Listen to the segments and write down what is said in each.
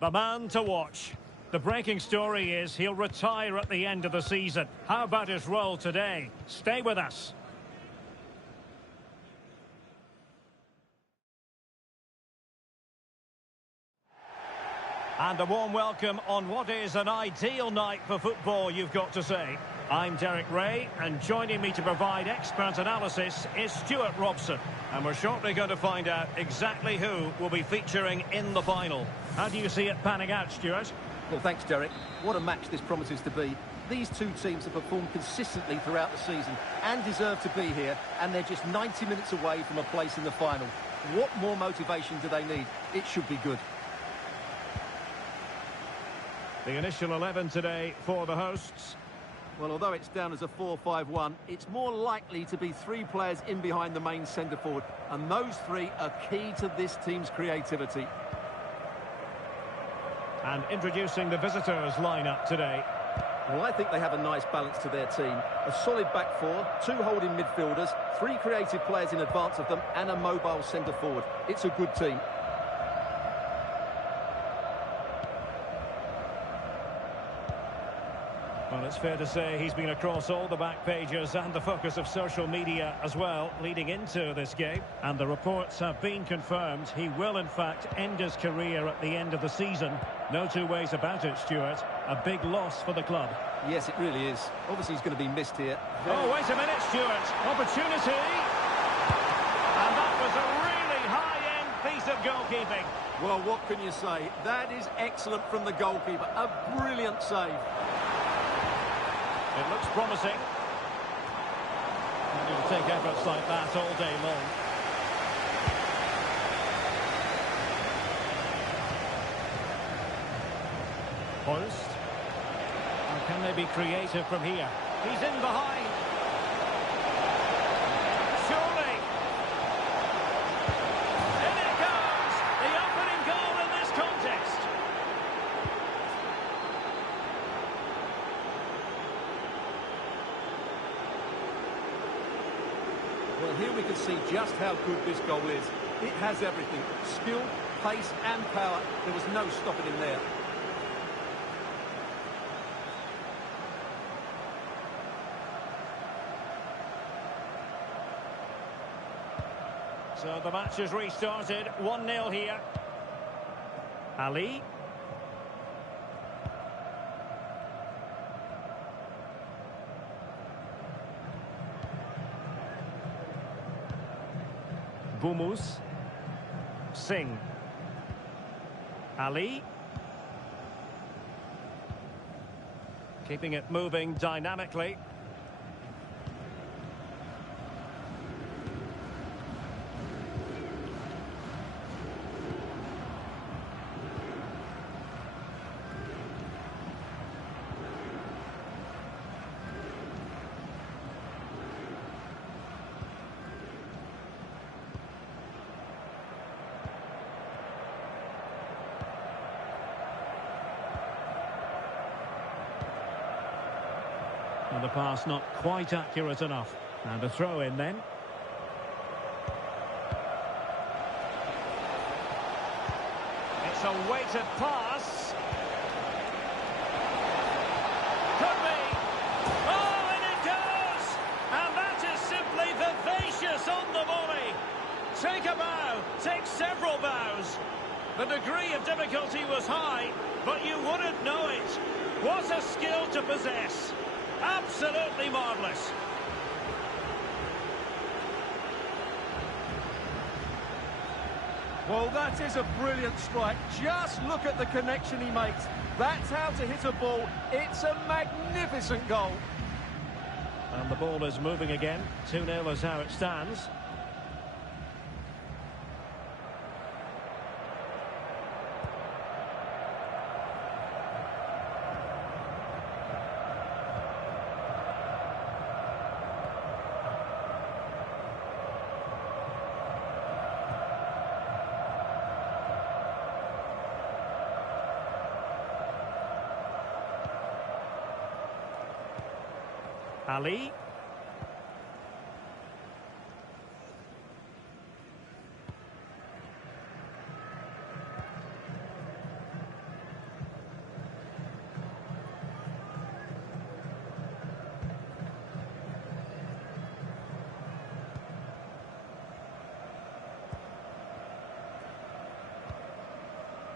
The man to watch. The breaking story is he'll retire at the end of the season. How about his role today? Stay with us. And a warm welcome on what is an ideal night for football, you've got to say. I'm Derek Ray, and joining me to provide expert analysis is Stuart Robson. And we're shortly going to find out exactly who will be featuring in the final. How do you see it panning out, Stuart? Well, thanks, Derek. What a match this promises to be. These two teams have performed consistently throughout the season and deserve to be here, and they're just 90 minutes away from a place in the final. What more motivation do they need? It should be good. The initial 11 today for the hosts. Well, although it's down as a 4-5-1, it's more likely to be three players in behind the main centre-forward, and those three are key to this team's creativity. And introducing the visitors' lineup today. Well, I think they have a nice balance to their team. A solid back four, two holding midfielders, three creative players in advance of them, and a mobile centre-forward. It's a good team. Well, it's fair to say he's been across all the back pages and the focus of social media as well, leading into this game. And the reports have been confirmed. He will, in fact, end his career at the end of the season. No two ways about it, Stuart. A big loss for the club. Yes, it really is. Obviously, he's going to be missed here. Oh, wait a minute, Stuart. Opportunity. And that was a really high-end piece of goalkeeping. Well, what can you say? That is excellent from the goalkeeper. A brilliant save. It looks promising. And he'll take efforts like that all day long. Hoist. Or can they be creative from here? He's in behind. Surely. In it goes! The opening goal in this contest. Well, here we can see just how good this goal is. It has everything. Skill, pace and power. There was no stopping him there. So the match has restarted. 1-0 here. Ali. Bumus. Singh. Ali. Keeping it moving dynamically. And the pass not quite accurate enough. And a throw in then. It's a weighted pass. Could be. Oh, and it goes! And that is simply vivacious on the volley. Take a bow, take several bows. The degree of difficulty was high, but you wouldn't know it. What a skill to possess. Absolutely marvellous. Well, that is a brilliant strike. Just look at the connection he makes. That's how to hit a ball. It's a magnificent goal. And the ball is moving again. 2-0 is how it stands. Ali.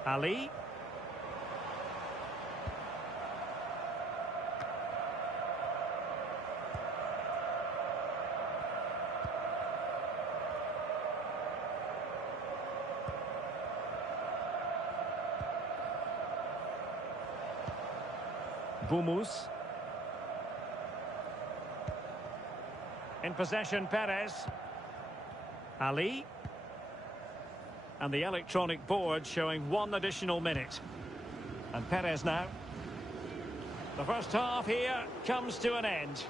Ali. Bumus. In possession, Perez. Ali. And the electronic board showing 1 additional minute. And Perez now. The first half here comes to an end.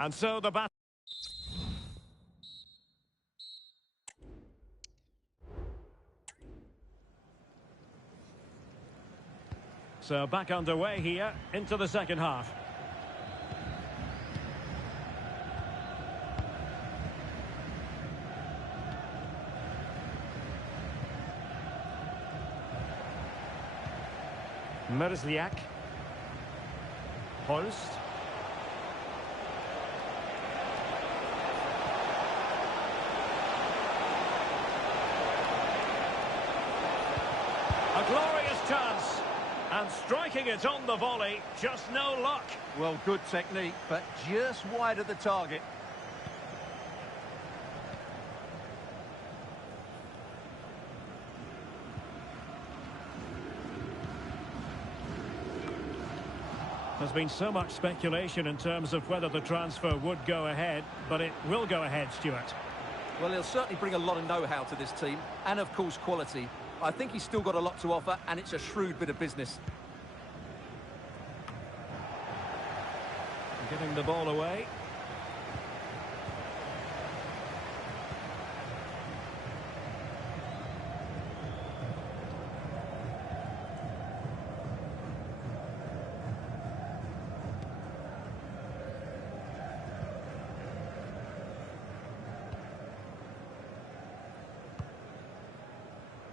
And so the battle. So back underway here into the second half. Merzliak. Holst. A glorious chance. And striking it on the volley, just no luck. Well, good technique, but just wide of the target. There's been so much speculation in terms of whether the transfer would go ahead, but it will go ahead, Stuart. Well, he'll certainly bring a lot of know-how to this team, and of course quality. I think he's still got a lot to offer, and it's a shrewd bit of business. Giving the ball away.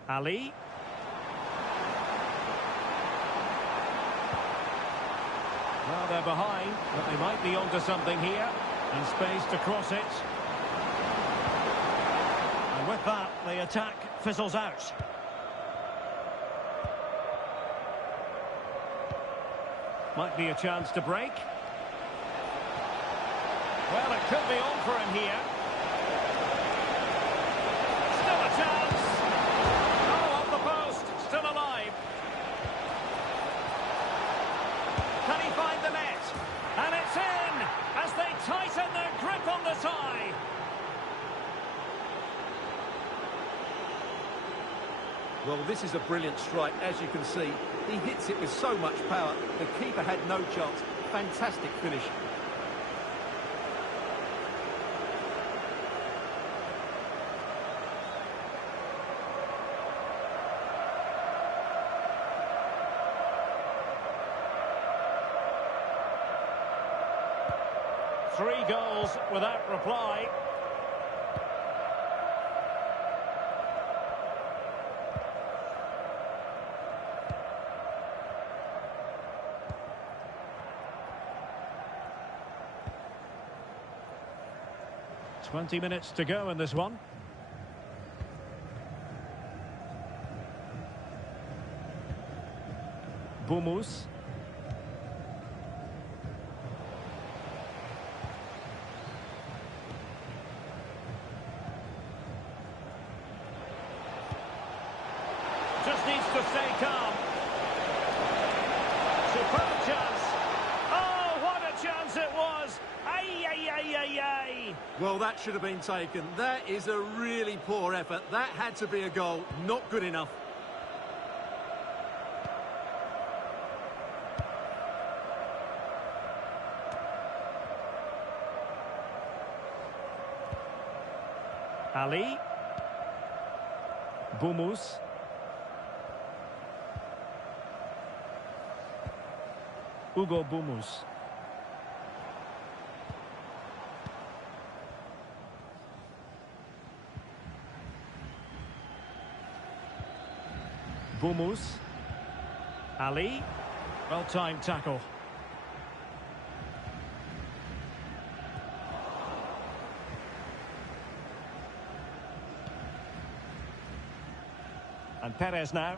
Ali. Well, they're behind, but they might be onto something here. And space to cross it. And with that, the attack fizzles out. Might be a chance to break. Well, it could be on for him here. Still a chance. Oh, off the post. Still alive. Can he find the net? And it's in as they tighten their grip on the tie. Well, this is a brilliant strike, as you can see. He hits it with so much power. The keeper had no chance. Fantastic finish. Three goals without reply. Twenty minutes to go in this one. Bumus. Just needs to stay calm. Superb chance. Oh, what a chance it was. Ay, ay, ay, ay, ay. Well, that should have been taken. That is a really poor effort. That had to be a goal. Not good enough. Ali. Bumus. Hugo Bumus. Bumus. Ali. Well-timed tackle. And Perez now.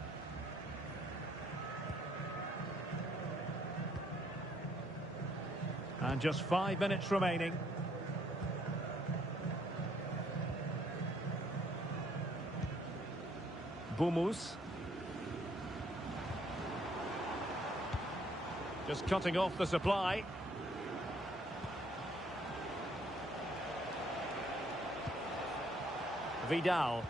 And just 5 minutes remaining. Bumus. Just cutting off the supply. Vidal.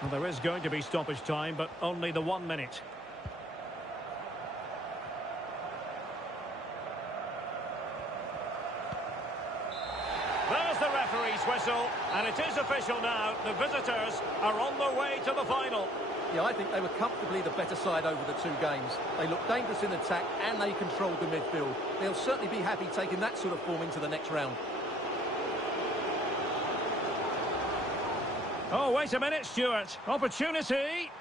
Well, there is going to be stoppage time, but only the 1 minute. There's the referee's whistle, and it is official now. The visitors are on their way to the final. Yeah, I think they were comfortably the better side over the two games. They looked dangerous in attack and they controlled the midfield. They'll certainly be happy taking that sort of form into the next round. Oh, wait a minute, Stuart. Opportunity.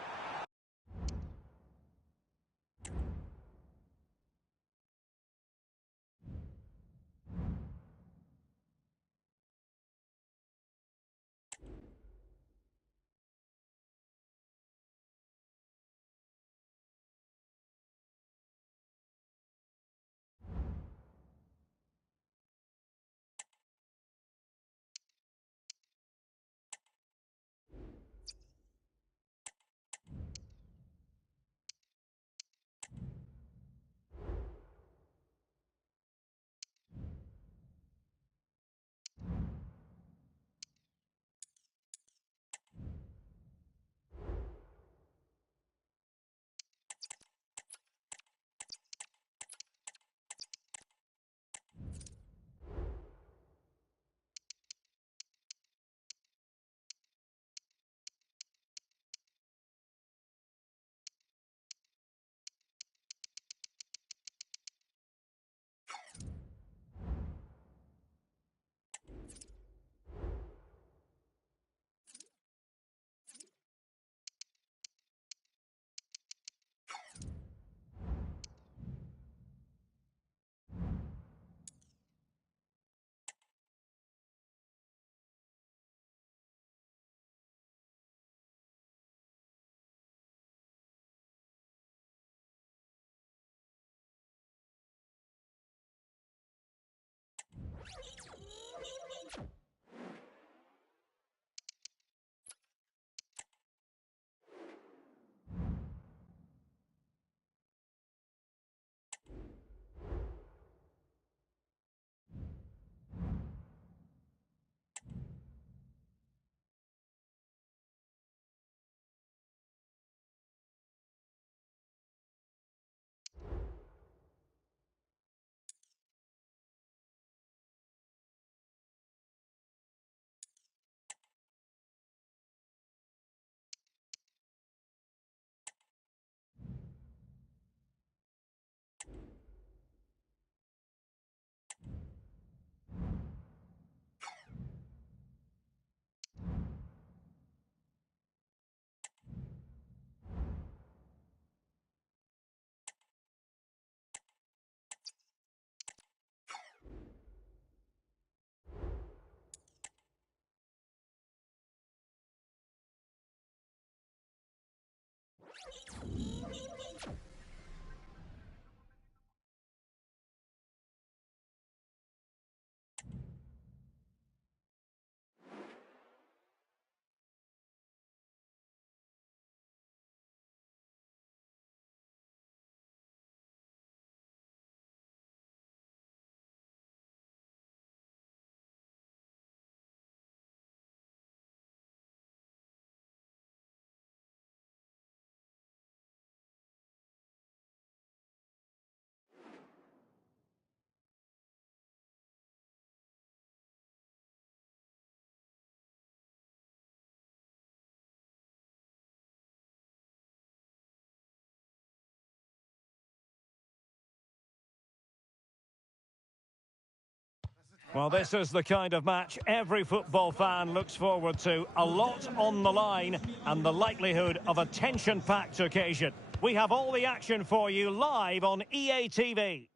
Well, this is the kind of match every football fan looks forward to. A lot on the line and the likelihood of a tension-packed occasion. We have all the action for you live on EA TV.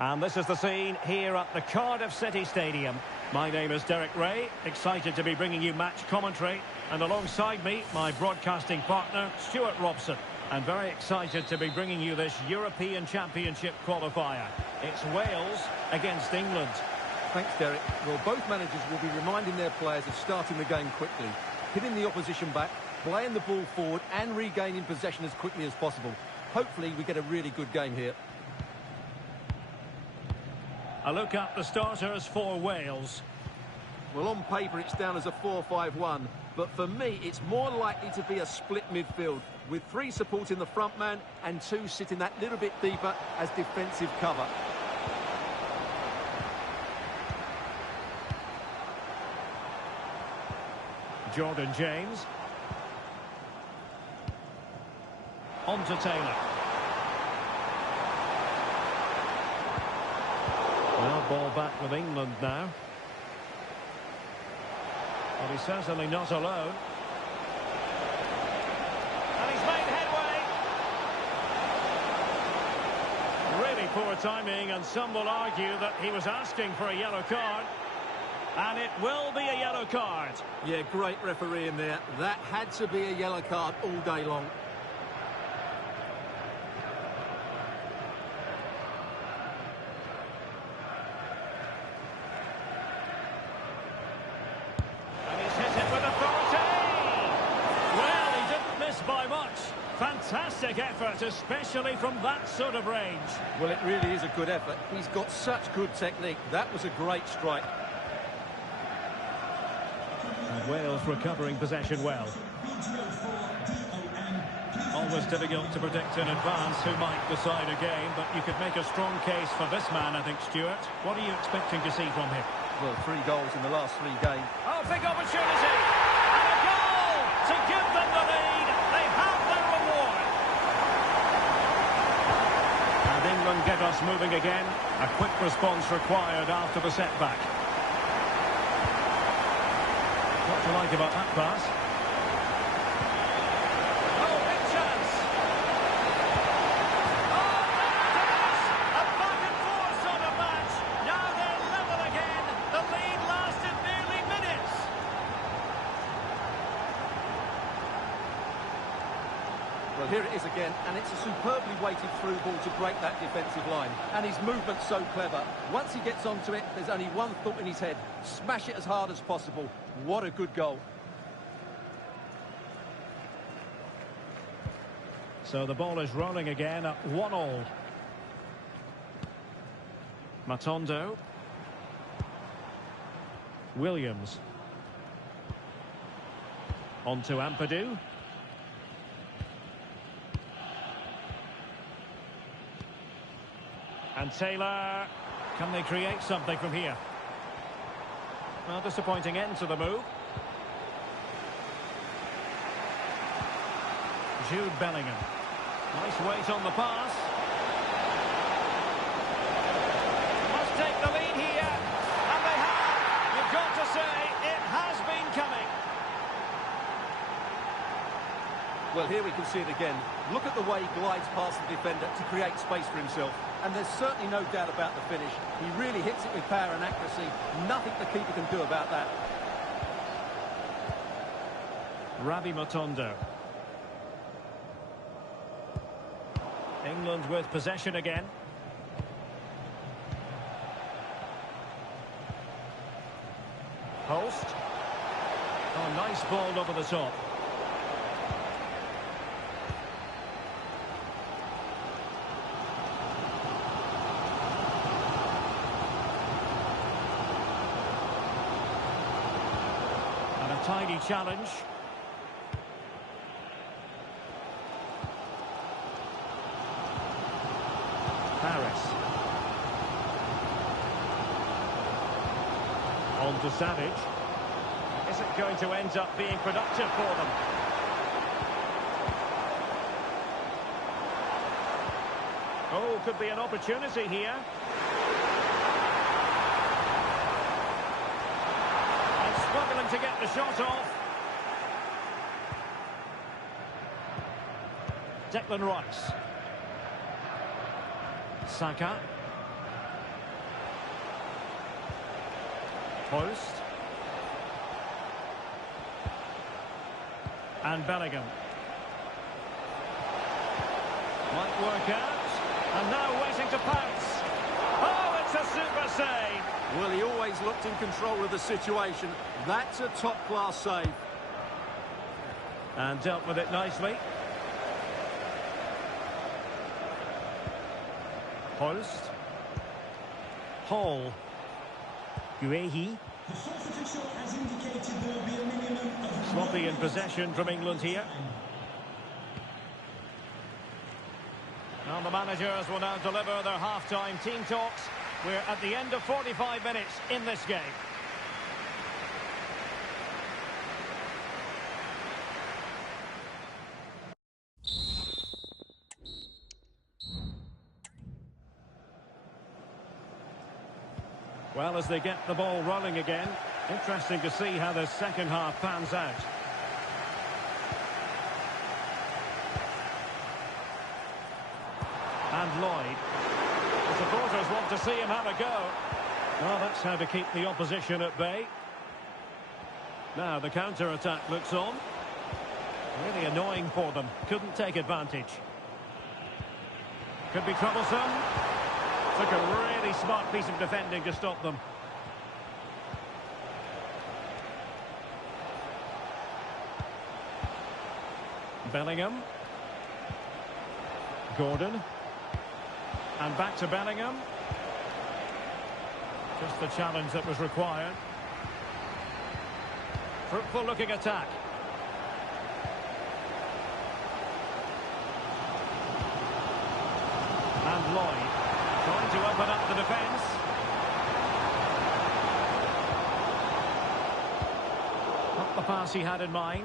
And this is the scene here at the Cardiff City Stadium. My name is Derek Ray, excited to be bringing you match commentary. And alongside me, my broadcasting partner, Stuart Robson. And very excited to be bringing you this European Championship qualifier. It's Wales against England. Thanks, Derek. Well, both managers will be reminding their players of starting the game quickly, hitting the opposition back, playing the ball forward and regaining possession as quickly as possible. Hopefully we get a really good game here. A look at the starters for Wales. Well, on paper it's down as a 4-5-1, but for me it's more likely to be a split midfield, with 3 supporting the front man and 2 sitting that little bit deeper as defensive cover. Jordan James. On to Taylor. Well, ball back with England now. But he's certainly not alone. And he's made headway. Really poor timing, and some will argue that he was asking for a yellow card. And it will be a yellow card. Yeah, great referee in there. That had to be a yellow card all day long. And he's hit it with authority. Well, he didn't miss by much. Fantastic effort, especially from that sort of range. Well, it really is a good effort. He's got such good technique. That was a great strike. And Wales recovering possession well. Always difficult to predict in advance who might decide a game, but you could make a strong case for this man, I think, Stuart. What are you expecting to see from him? Well, 3 goals in the last 3 games. Oh, big opportunity! And a goal to give them the lead. They have their reward. And England get us moving again. A quick response required after the setback. What do you like about that pass? Oh, big chance! Oh, there it is! A back and forth sort of match. Now they're level again. The lead lasted nearly minutes. Well, here it is again, and it's a superbly weighted through ball to break that defensive line. And his movement's so clever. Once he gets onto it, there's only one thought in his head. Smash it as hard as possible. What a good goal. So the ball is rolling again at 1-1. Matondo. Williams. On to Ampadu. And Taylor. Can they create something from here? Well, disappointing end to the move. Jude Bellingham. Nice weight on the pass. Must take the lead here. And they have. You've got to say, it has been coming. Well, here we can see it again. Look at the way he glides past the defender to create space for himself. And there's certainly no doubt about the finish. He really hits it with power and accuracy. Nothing the keeper can do about that. Rabi Matondo. England with possession again. Holst. Oh, nice ball over the top. And a tidy challenge. Paris. On to Savage. Is it going to end up being productive for them? Oh, could be an opportunity here. to get the shot off. Declan Rice. Saka. Post. And Bellingham. Might work out. And now waiting to pounce. Oh, it's a super save. Well, he always looked in control of the situation. That's a top-class save. And dealt with it nicely. Post. Hall. Guehi. Sloppy in possession from England here. Well, the managers will now deliver their half-time team talks. We're at the end of 45 minutes in this game. Well, as they get the ball rolling again, interesting to see how the second half pans out. And Lloyd. The supporters want to see him have a go. Well, that's how to keep the opposition at bay. Now the counter-attack looks on. Really annoying for them. Couldn't take advantage. Could be troublesome. Took a really smart piece of defending to stop them. Bellingham. Gordon. And back to Bellingham. Just the challenge that was required. Fruitful looking attack. And Lloyd trying to open up the defence. Not the pass he had in mind.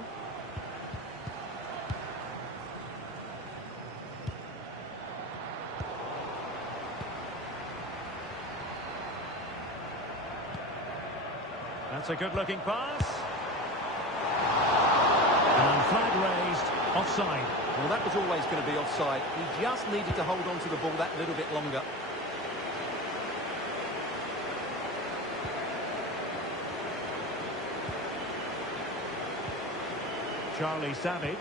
That's a good-looking pass. And flag raised, offside. Well, that was always going to be offside. He just needed to hold on to the ball that little bit longer. Charlie Savage.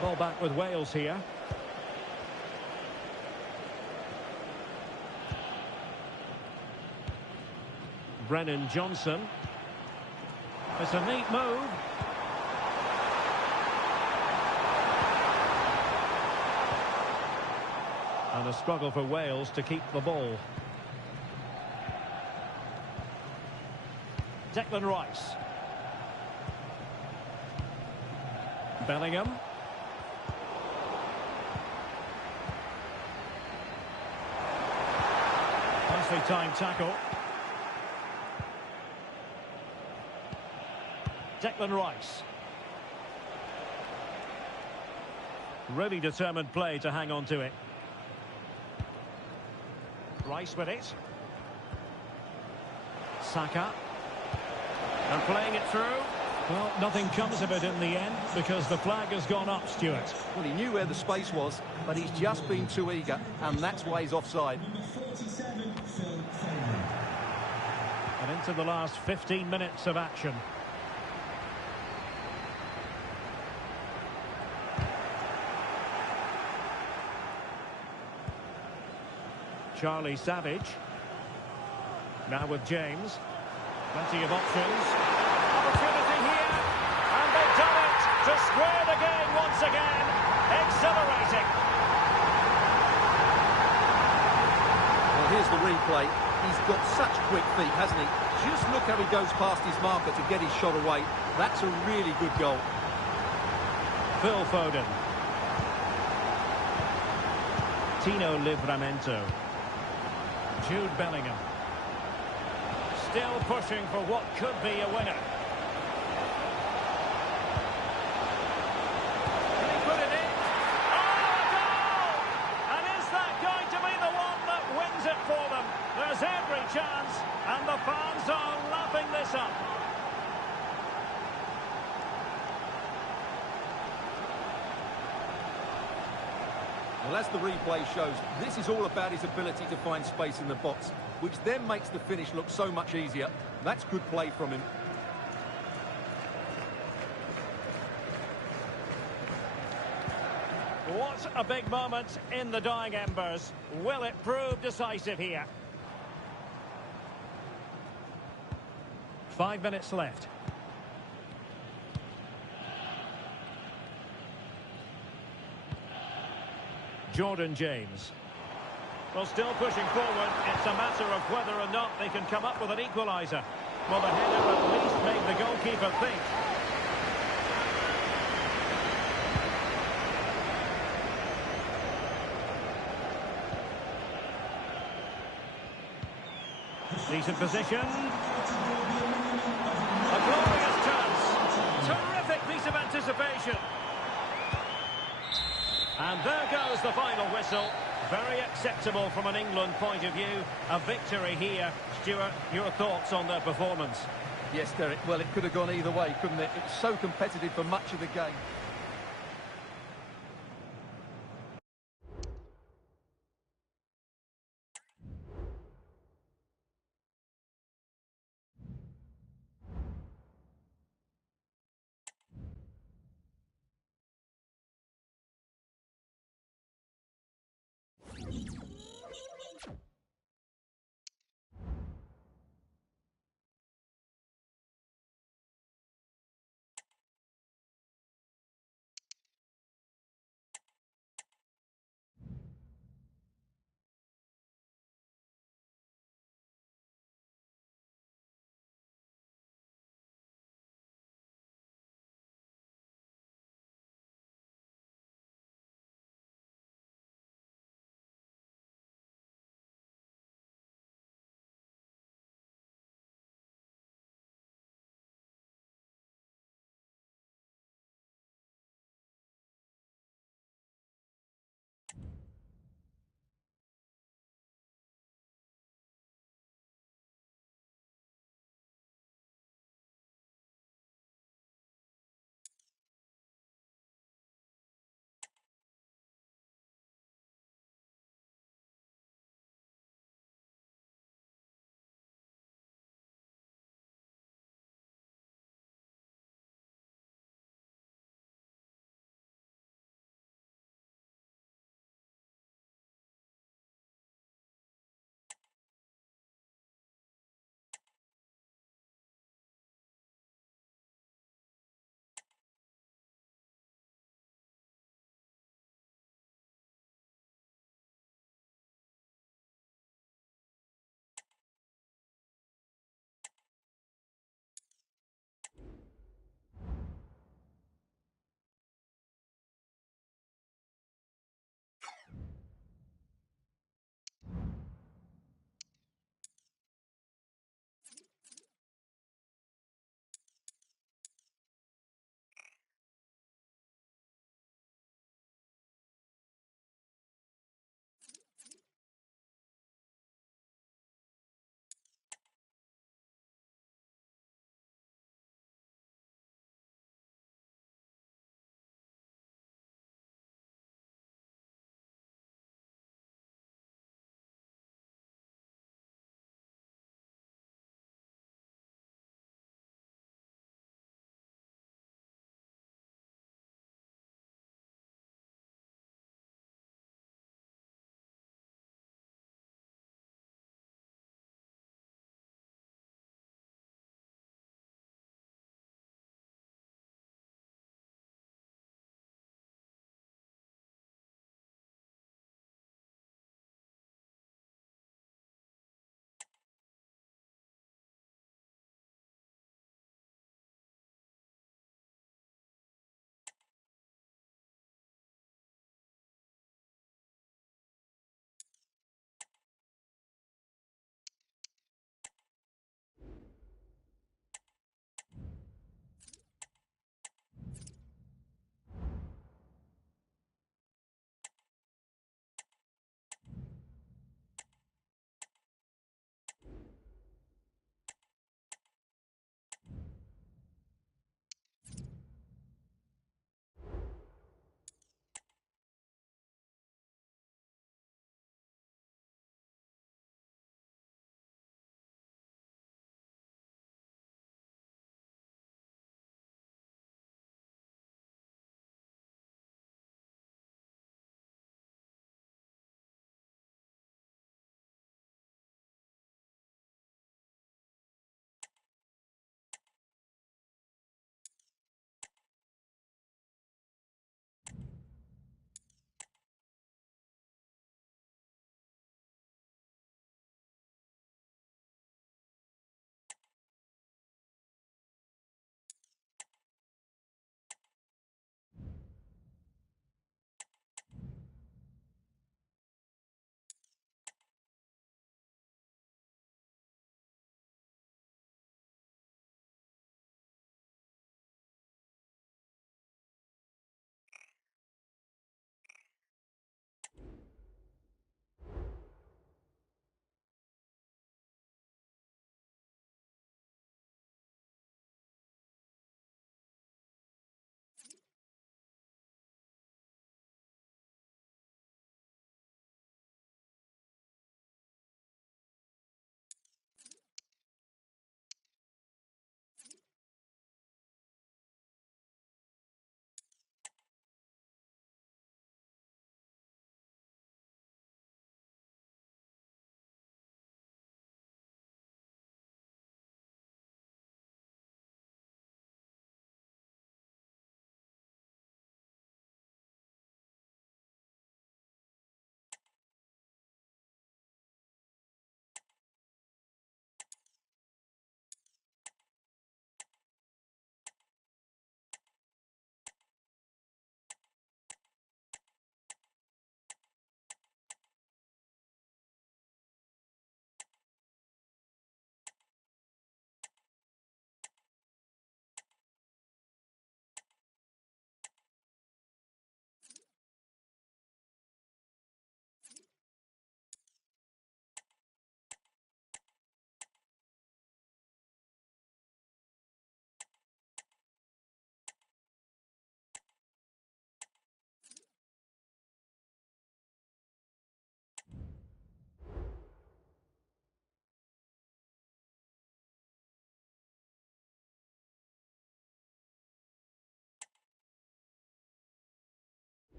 Ball back with Wales here. Brennan Johnson. It's a neat move. And a struggle for Wales to keep the ball. Declan Rice. Bellingham. Nicely timed tackle. Declan Rice. Really determined play to hang on to it. Rice with it. Saka. And playing it through. Well, nothing comes of it in the end because the flag has gone up, Stuart. Well, he knew where the space was, but he's just been too eager, and that's why he's offside. And into the last 15 minutes of action. Charlie Savage. Now with James. Plenty of options. Opportunity here. And they've done it to square the game once again. Exhilarating. Well, here's the replay. He's got such quick feet, hasn't he? Just look how he goes past his marker to get his shot away. That's a really good goal. Phil Foden. Tino Livramento. Jude Bellingham. Still pushing for what could be a winner. Can he Well, as the replay shows, this is all about his ability to find space in the box, which then makes the finish look so much easier. That's good play from him. What a big moment in the dying embers. Will it prove decisive here? 5 minutes left. Jordan James. Well, still pushing forward. It's a matter of whether or not they can come up with an equaliser. Well, the header at least made the goalkeeper think. Decent position. A glorious chance. Terrific piece of anticipation. And there goes the final whistle. Very acceptable from an England point of view. A victory here. Stuart, your thoughts on their performance? Yes, Derek. Well, it could have gone either way, couldn't it? It was so competitive for much of the game.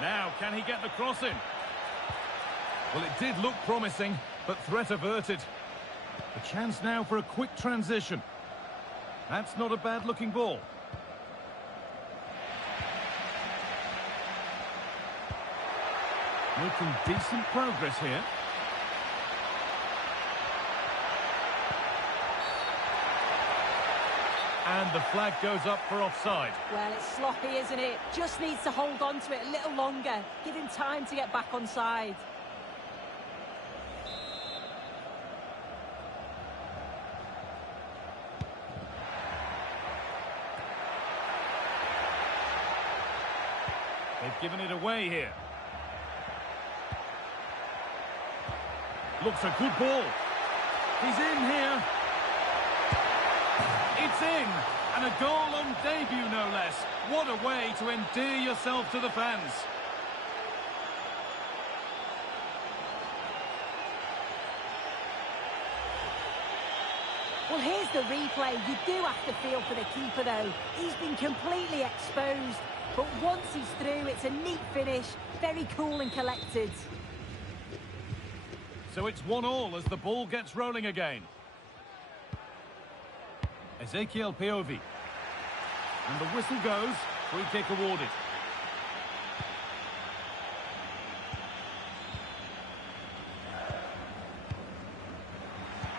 Now, can he get the cross in? Well, it did look promising, but threat averted. A chance now for a quick transition. That's not a bad-looking ball. Making decent progress here. And the flag goes up for offside. Well, it's sloppy, isn't it? Just needs to hold on to it a little longer. Give him time to get back on side. They've given it away here. Looks a good ball. He's in here. It's in. And a goal on debut, no less. What a way to endear yourself to the fans. Well, here's the replay. You do have to feel for the keeper, though. He's been completely exposed. But once he's through, it's a neat finish. Very cool and collected. So it's 1-1 as the ball gets rolling again. Ezekiel Piovi. And the whistle goes. Free kick awarded.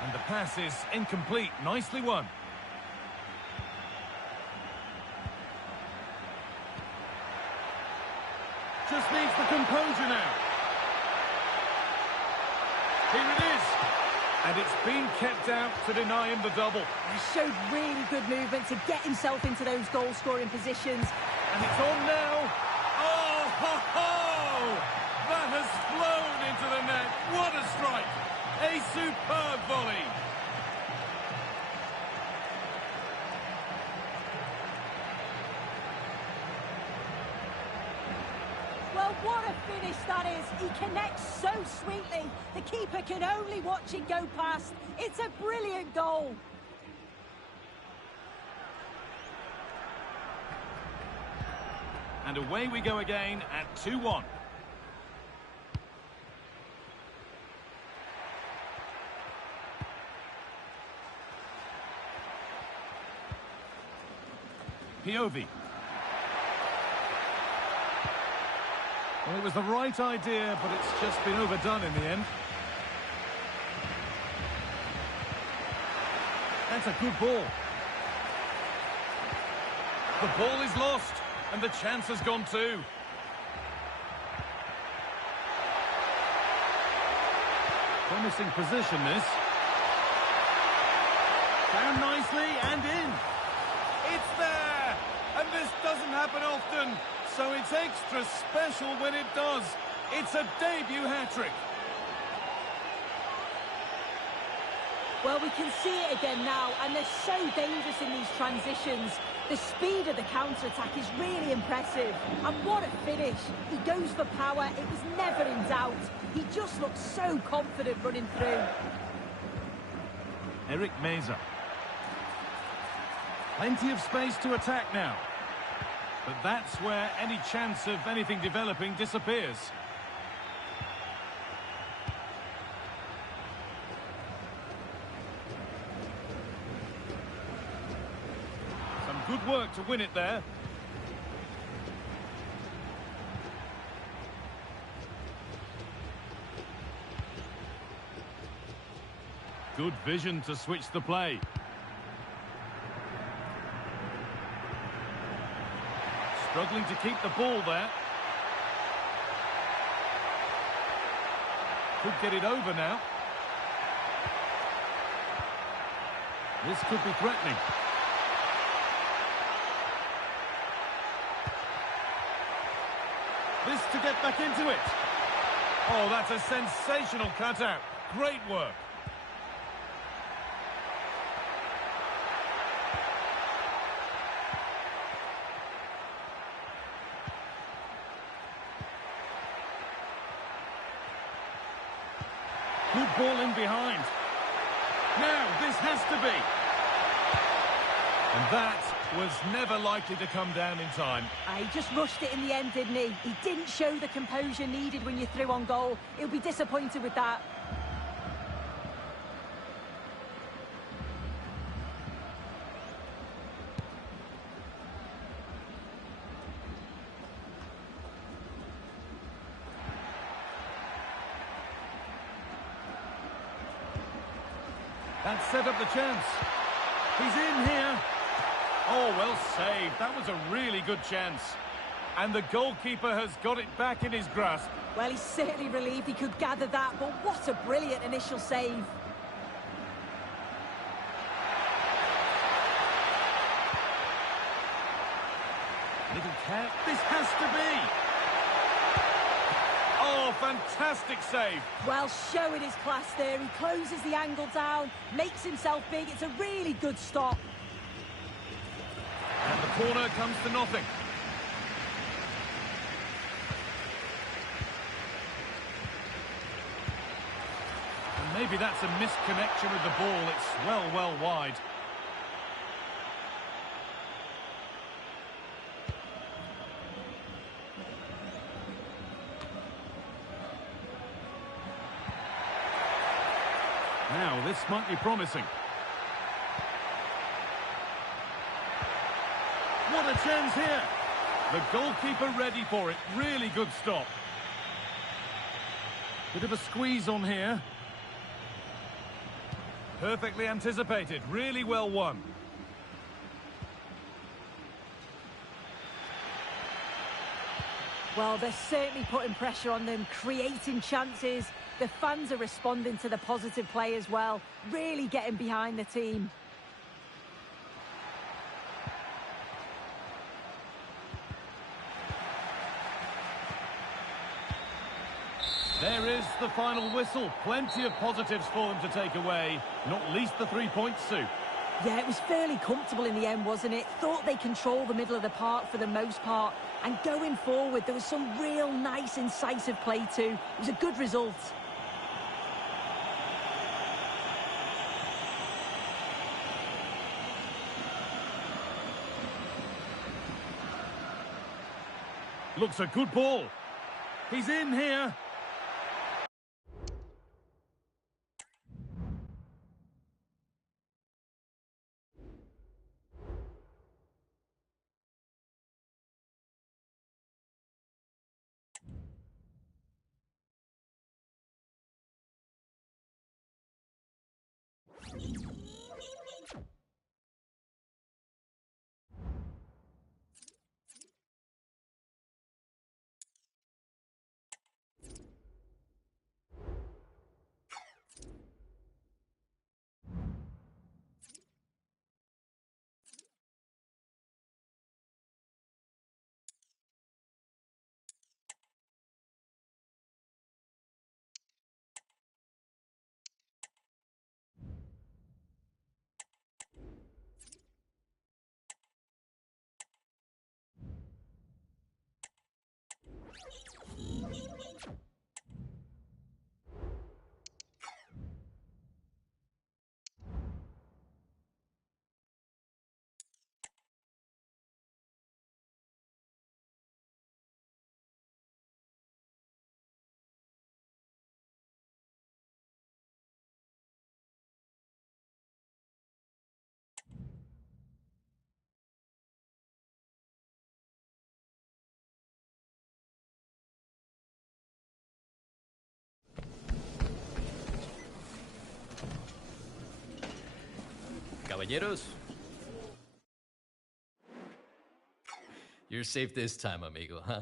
And the pass is incomplete. Nicely won. Just needs the composure now. Here it is. And it's been kept out to deny him the double. He showed really good movement to get himself into those goal-scoring positions. And it's on now. Oh, ho, ho! That has flown into the net. What a strike. A superb volley. Well, what a finish that is. He connects so sweetly. The keeper can only watch it go past. It's a brilliant goal. And away we go again at 2-1. Piovi. Well, it was the right idea, but it's just been overdone in the end. That's a good ball. The ball is lost, and the chance has gone too. Promising position, this. Down nicely and in. It's there! And this doesn't happen often. So it's extra special when it does. It's a debut hat-trick. Well, we can see it again now, and they're so dangerous in these transitions. The speed of the counter-attack is really impressive. And what a finish. He goes for power. It was never in doubt. He just looks so confident running through. Eric Meza. Plenty of space to attack now. But that's where any chance of anything developing disappears. Some good work to win it there. Good vision to switch the play. Struggling to keep the ball there. Could get it over now. This could be threatening. This to get back into it. Oh, that's a sensational cutout. Great work. Good ball in behind. Now, this has to be. And that was never likely to come down in time. He just rushed it in the end, didn't he? He didn't show the composure needed when you're through on goal. He'll be disappointed with that. That set up the chance. He's in here. Oh, well saved. That was a really good chance. And the goalkeeper has got it back in his grasp. Well, he's certainly relieved he could gather that, but what a brilliant initial save. Little tap. This has to be. Oh, fantastic save. Well, showing his class there. He closes the angle down, makes himself big. It's a really good stop. And the corner comes to nothing. And maybe that's a misconnection with the ball. It's well wide. Now, this might be promising. What a chance here. The goalkeeper ready for it. Really good stop. Bit of a squeeze on here. Perfectly anticipated. Really well won. Well, they're certainly putting pressure on them, creating chances. The fans are responding to the positive play as well, really getting behind the team. There is the final whistle. Plenty of positives for them to take away, not least the 3 points, Sue. Yeah, it was fairly comfortable in the end, wasn't it? Thought they controlled the middle of the park for the most part. And going forward, there was some real nice, incisive play too. It was a good result. Looks a good ball. He's in here. Caballeros. You're safe this time, amigo, huh?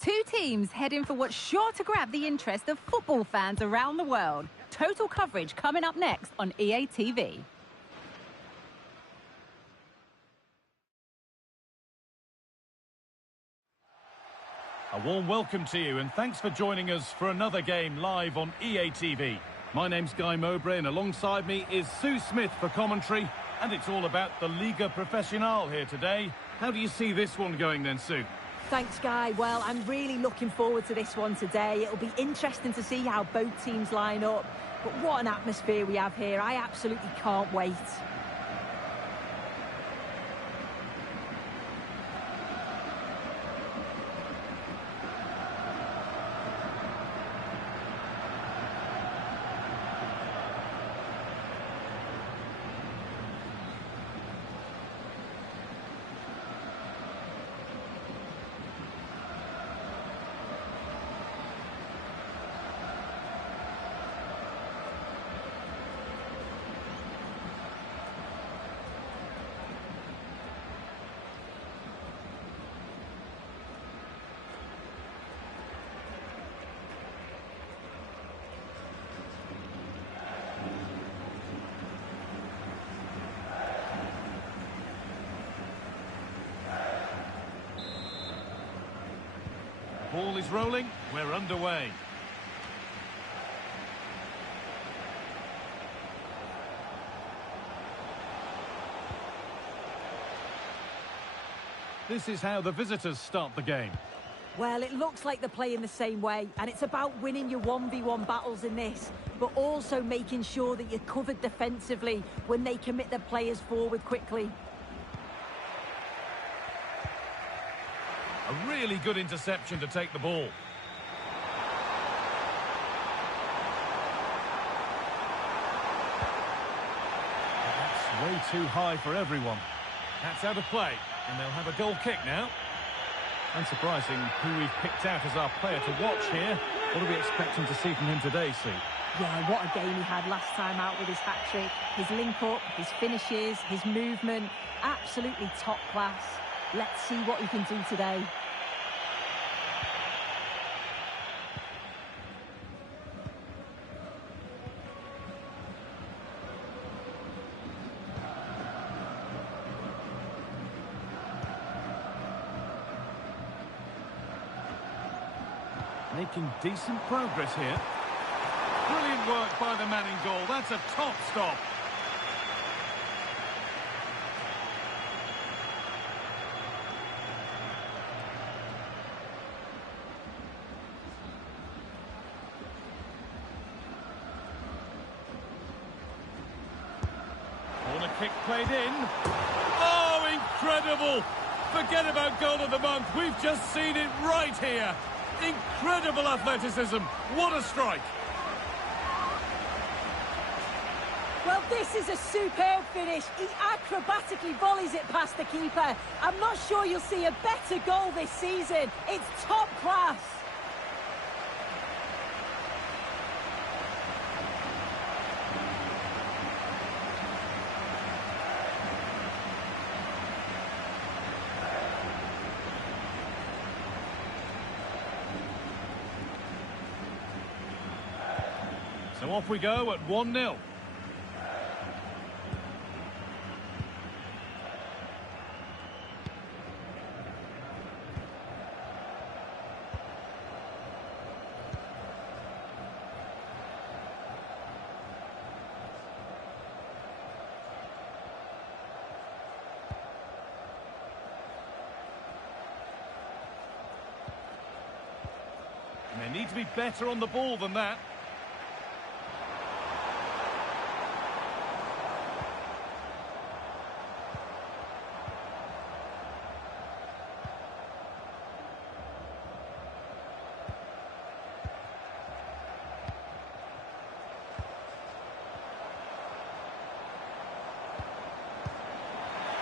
Two teams heading for what's sure to grab the interest of football fans around the world. Total coverage coming up next on EA TV. A warm welcome to you and thanks for joining us for another game live on EA TV. My name's Guy Mowbray and alongside me is Sue Smith for commentary, and it's all about the Liga Professional here today. How do you see this one going then, Sue? Thanks, Guy. Well, I'm really looking forward to this one today. It'll be interesting to see how both teams line up. But what an atmosphere we have here. I absolutely can't wait. Ball is rolling, we're underway. This is how the visitors start the game. Well, it looks like they're playing the same way, and it's about winning your 1v1 battles in this, but also making sure that you're covered defensively when they commit their players forward quickly. A really good interception to take the ball. That's way too high for everyone. That's out of play, and they'll have a goal kick now. Unsurprising who we've picked out as our player to watch here. What are we expecting to see from him today, Sue? Yeah, what a game he had last time out with his hat-trick. His link-up, his finishes, his movement, absolutely top class. Let's see what he can do today. Making decent progress here. Brilliant work by the man in goal. That's a top stop. Corner kick played in. Oh, incredible! Forget about goal of the month. We've just seen it right here. Incredible athleticism. What a strike. Well, this is a superb finish. He acrobatically volleys it past the keeper. I'm not sure you'll see a better goal this season. It's top class. So off we go at 1-0. And they need to be better on the ball than that.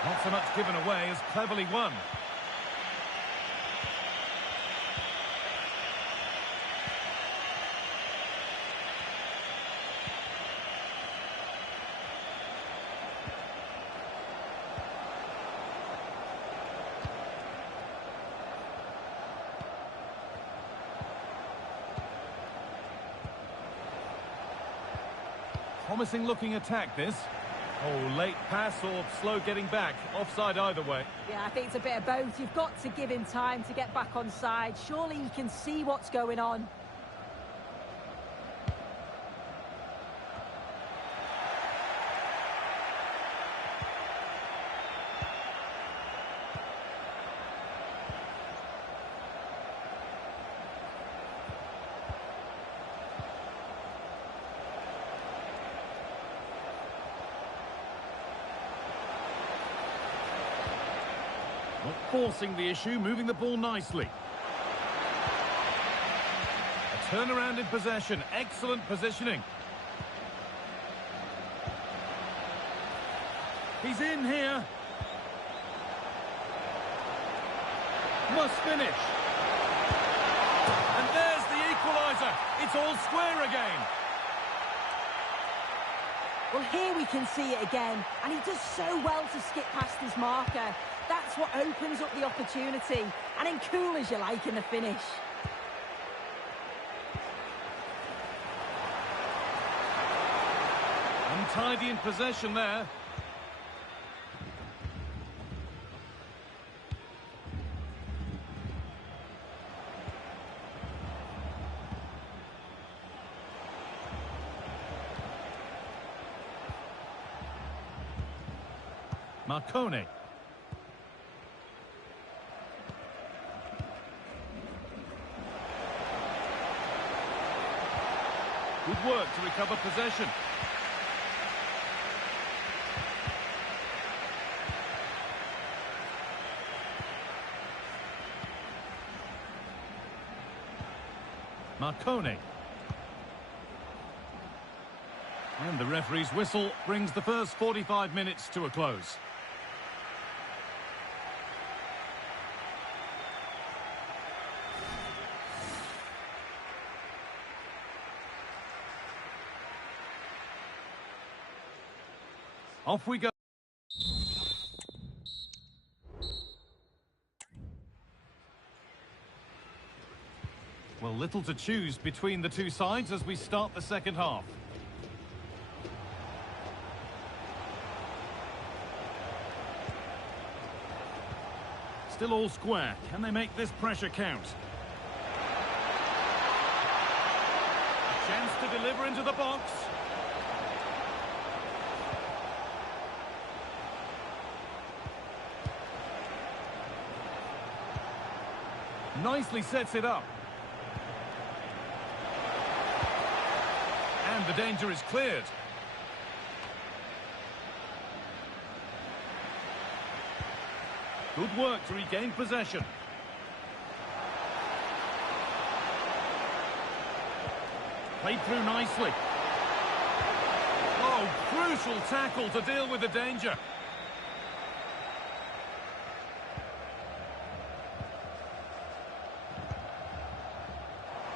Not so much given away as cleverly won. Promising looking attack, this. Oh, late pass or slow getting back. Offside either way. Yeah, I think it's a bit of both. You've got to give him time to get back on side. Surely he can see what's going on. Not forcing the issue, moving the ball nicely. A turnaround in possession, excellent positioning. He's in here. Must finish. And there's the equaliser. It's all square again. Well, here we can see it again, and he does so well to skip past his marker. That's what opens up the opportunity, and in cool as you like in the finish. Untidy in possession there. Marcone. Good work to recover possession. Marcone. And the referee's whistle brings the first 45 minutes to a close. Off we go. Well, little to choose between the two sides as we start the second half. Still all square. Can they make this pressure count? A chance to deliver into the box. Nicely sets it up. And the danger is cleared. Good work to regain possession. Played through nicely. Oh, crucial tackle to deal with the danger.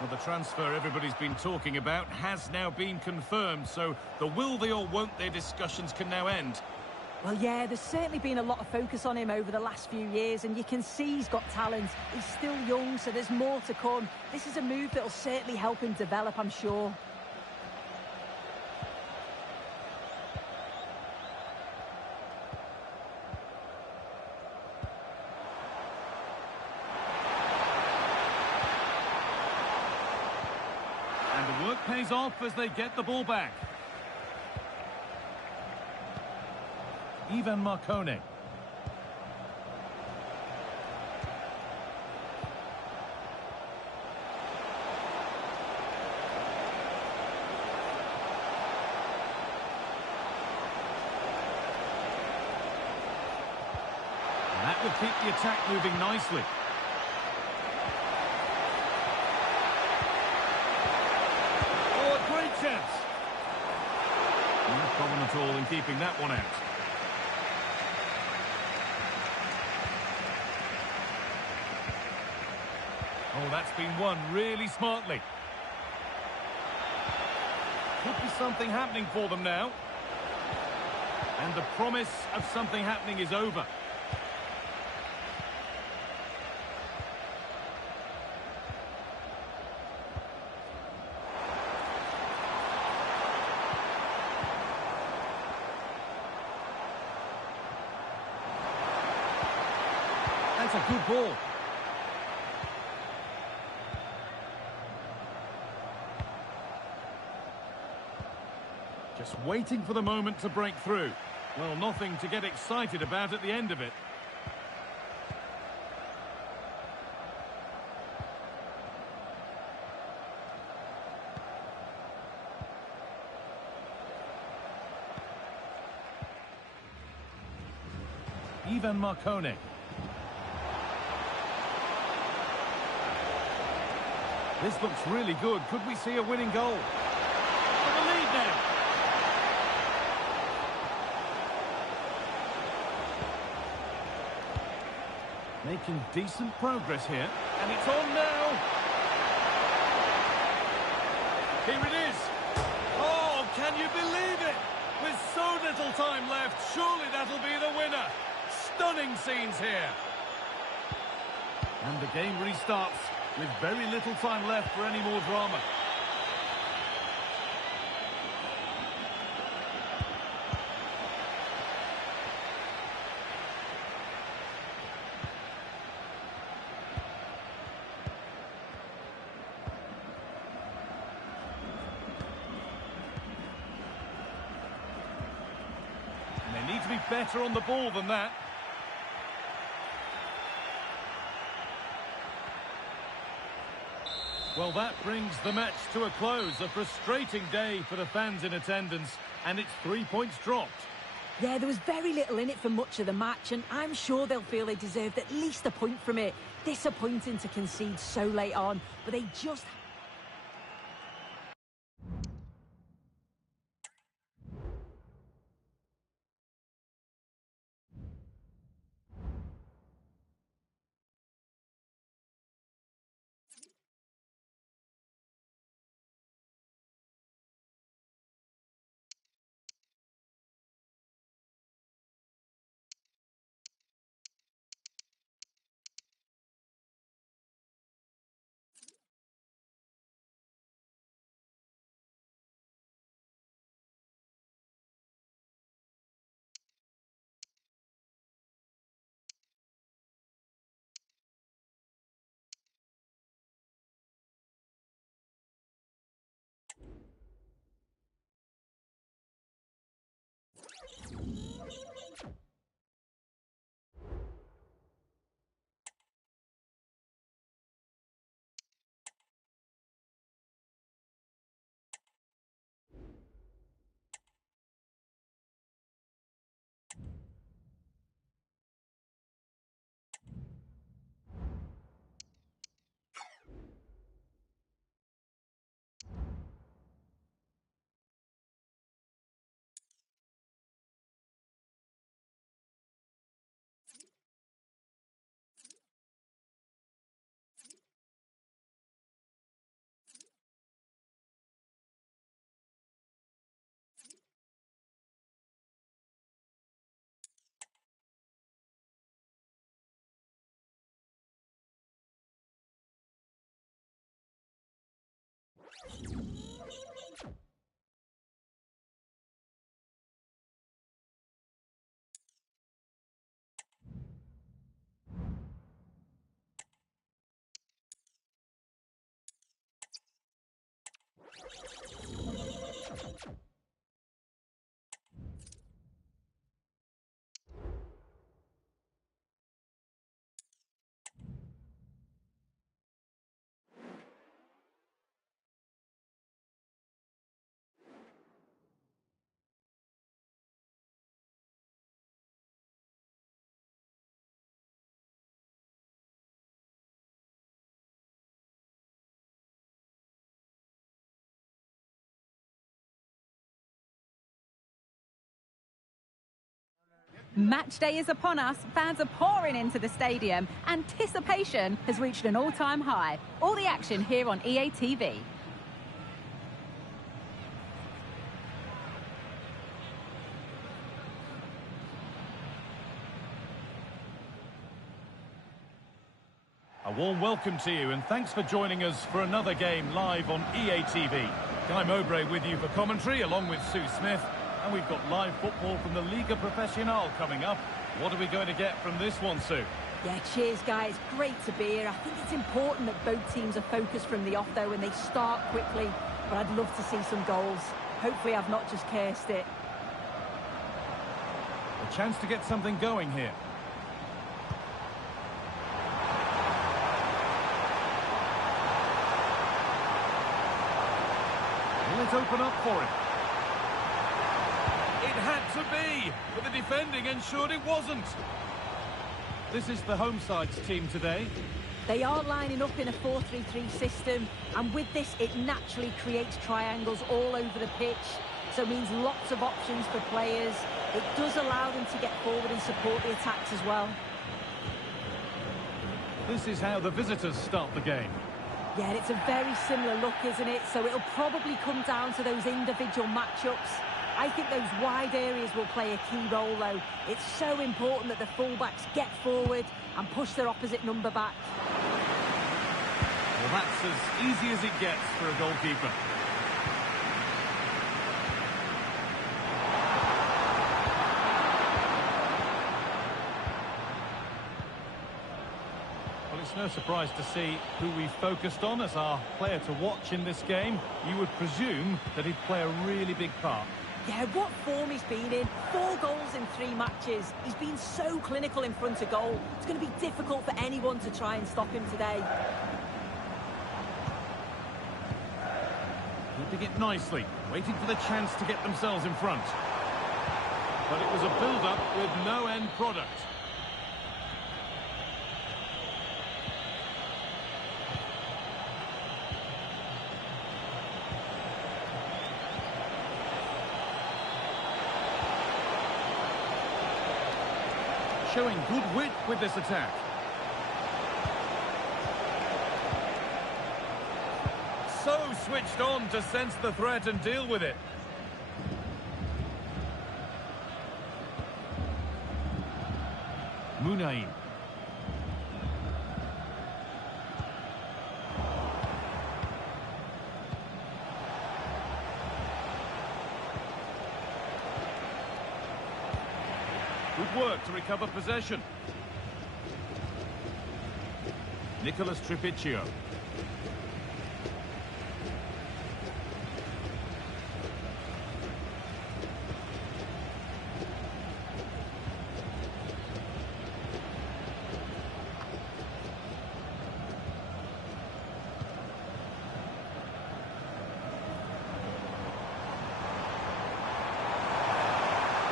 Well, the transfer everybody's been talking about has now been confirmed, so the will they or won't they discussions can now end. Well, yeah, there's certainly been a lot of focus on him over the last few years, and you can see he's got talent. He's still young, so there's more to come. This is a move that will certainly help him develop, I'm sure. And the work pays off as they get the ball back. Ivan Marcone. And that will keep the attack moving nicely. Oh, a great chance. No problem at all in keeping that one out. Oh, that's been won really smartly. Could be something happening for them now. And the promise of something happening is over. a good ball. Just waiting for the moment to break through. Well, nothing to get excited about at the end of it. Ivan Marcone. This looks really good. Could we see a winning goal? For the lead now. Making decent progress here. And it's on now. Here it is. Oh, can you believe it? With so little time left, surely that'll be the winner. Stunning scenes here. And the game restarts with very little time left for any more drama. And they need to be better on the ball than that. Well, that brings the match to a close. A frustrating day for the fans in attendance, and it's 3 points dropped. Yeah, there was very little in it for much of the match, and I'm sure they'll feel they deserved at least a point from it. Disappointing to concede so late on, but they just... Match day is upon us. Fans are pouring into the stadium. Anticipation has reached an all-time high. All the action here on EA TV. A warm welcome to you, and thanks for joining us for another game live on EA TV. Guy Mowbray with you for commentary, along with Sue Smith. And we've got live football from the Liga Professional coming up. What are we going to get from this one, Sue? Yeah, cheers, guys. Great to be here. I think it's important that both teams are focused from the off, though, and they start quickly. But I'd love to see some goals. Hopefully I've not just cursed it. A chance to get something going here. Will it open up for him? It had to be, but the defending ensured it wasn't. This is the home side's team today. They are lining up in a 4-3-3 system, and with this, it naturally creates triangles all over the pitch, so it means lots of options for players. It does allow them to get forward and support the attacks as well. This is how the visitors start the game. Yeah, it's a very similar look, isn't it? So it'll probably come down to those individual matchups. I think those wide areas will play a key role, though. It's so important that the fullbacks get forward and push their opposite number back. Well, that's as easy as it gets for a goalkeeper. Well, it's no surprise to see who we focused on as our player to watch in this game. You would presume that he'd play a really big part. Yeah, what form he's been in. 4 goals in 3 matches. He's been so clinical in front of goal. It's going to be difficult for anyone to try and stop him today. Keeping it nicely, waiting for the chance to get themselves in front. But it was a build-up with no end product. Showing good wit with this attack. So switched on to sense the threat and deal with it. Munain. Good work to recover possession. Nicholas Tripicchio.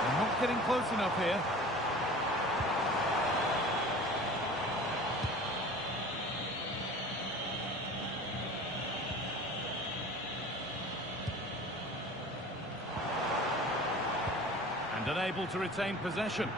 They're not getting close enough here. And unable to retain possession.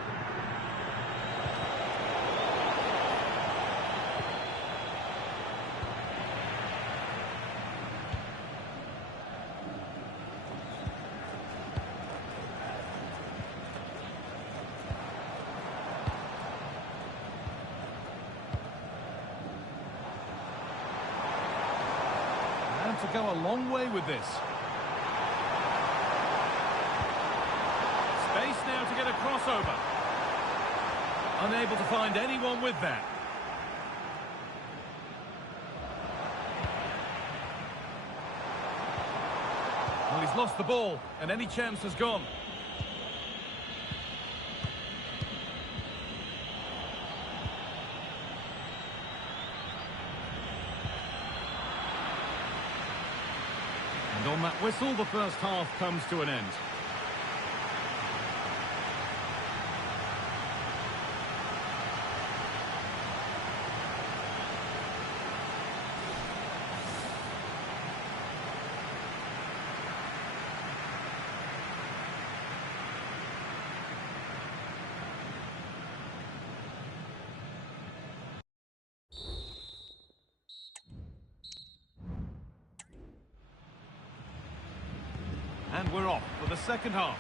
And to go a long way with this. Space now to get a crossover. Unable to find anyone with that. Well, he's lost the ball, and any chance has gone. And on that whistle, the first half comes to an end. And we're off for the second half.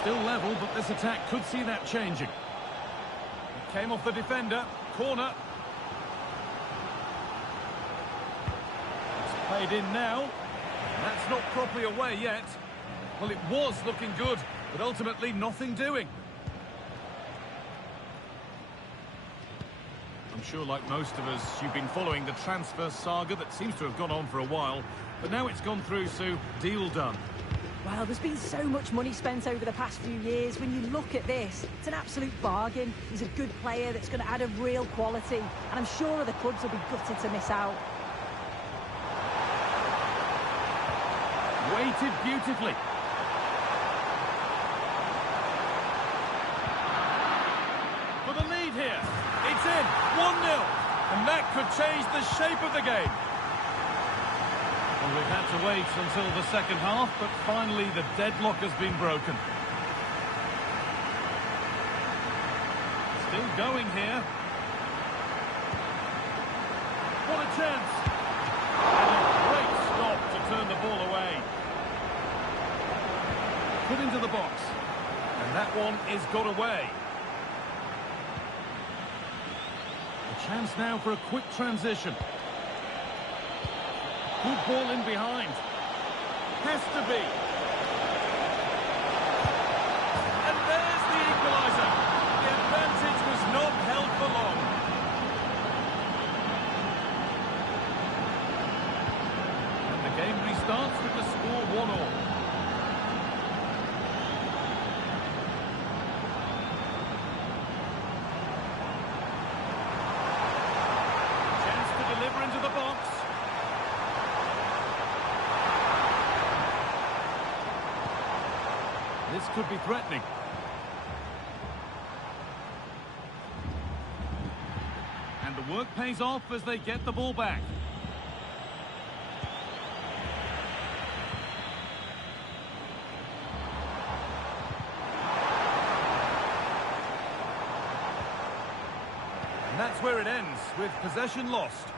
Still level, but this attack could see that changing. Came off the defender. Corner. It's played in now. That's not properly away yet. Well, it was looking good, but ultimately nothing doing. I'm sure, like most of us, you've been following the transfer saga that seems to have gone on for a while. But now it's gone through, Sue. Deal done. Well, there's been so much money spent over the past few years. When you look at this, it's an absolute bargain. He's a good player that's going to add a real quality. And I'm sure other clubs will be gutted to miss out. Weighted beautifully. For the lead here. It's in. 1-0. And that could change the shape of the game. Well, we've had to wait until the second half, but finally the deadlock has been broken. Still going here. What a chance. And a great stop to turn the ball away. Put into the box. And that one is got away. A chance now for a quick transition. Good ball in behind. Has to be. And there's the equaliser. The advantage was not held for long. And the game restarts with the score 1-1. Chance to deliver into the box. This could be threatening. And the work pays off as they get the ball back. And that's where it ends, with possession lost.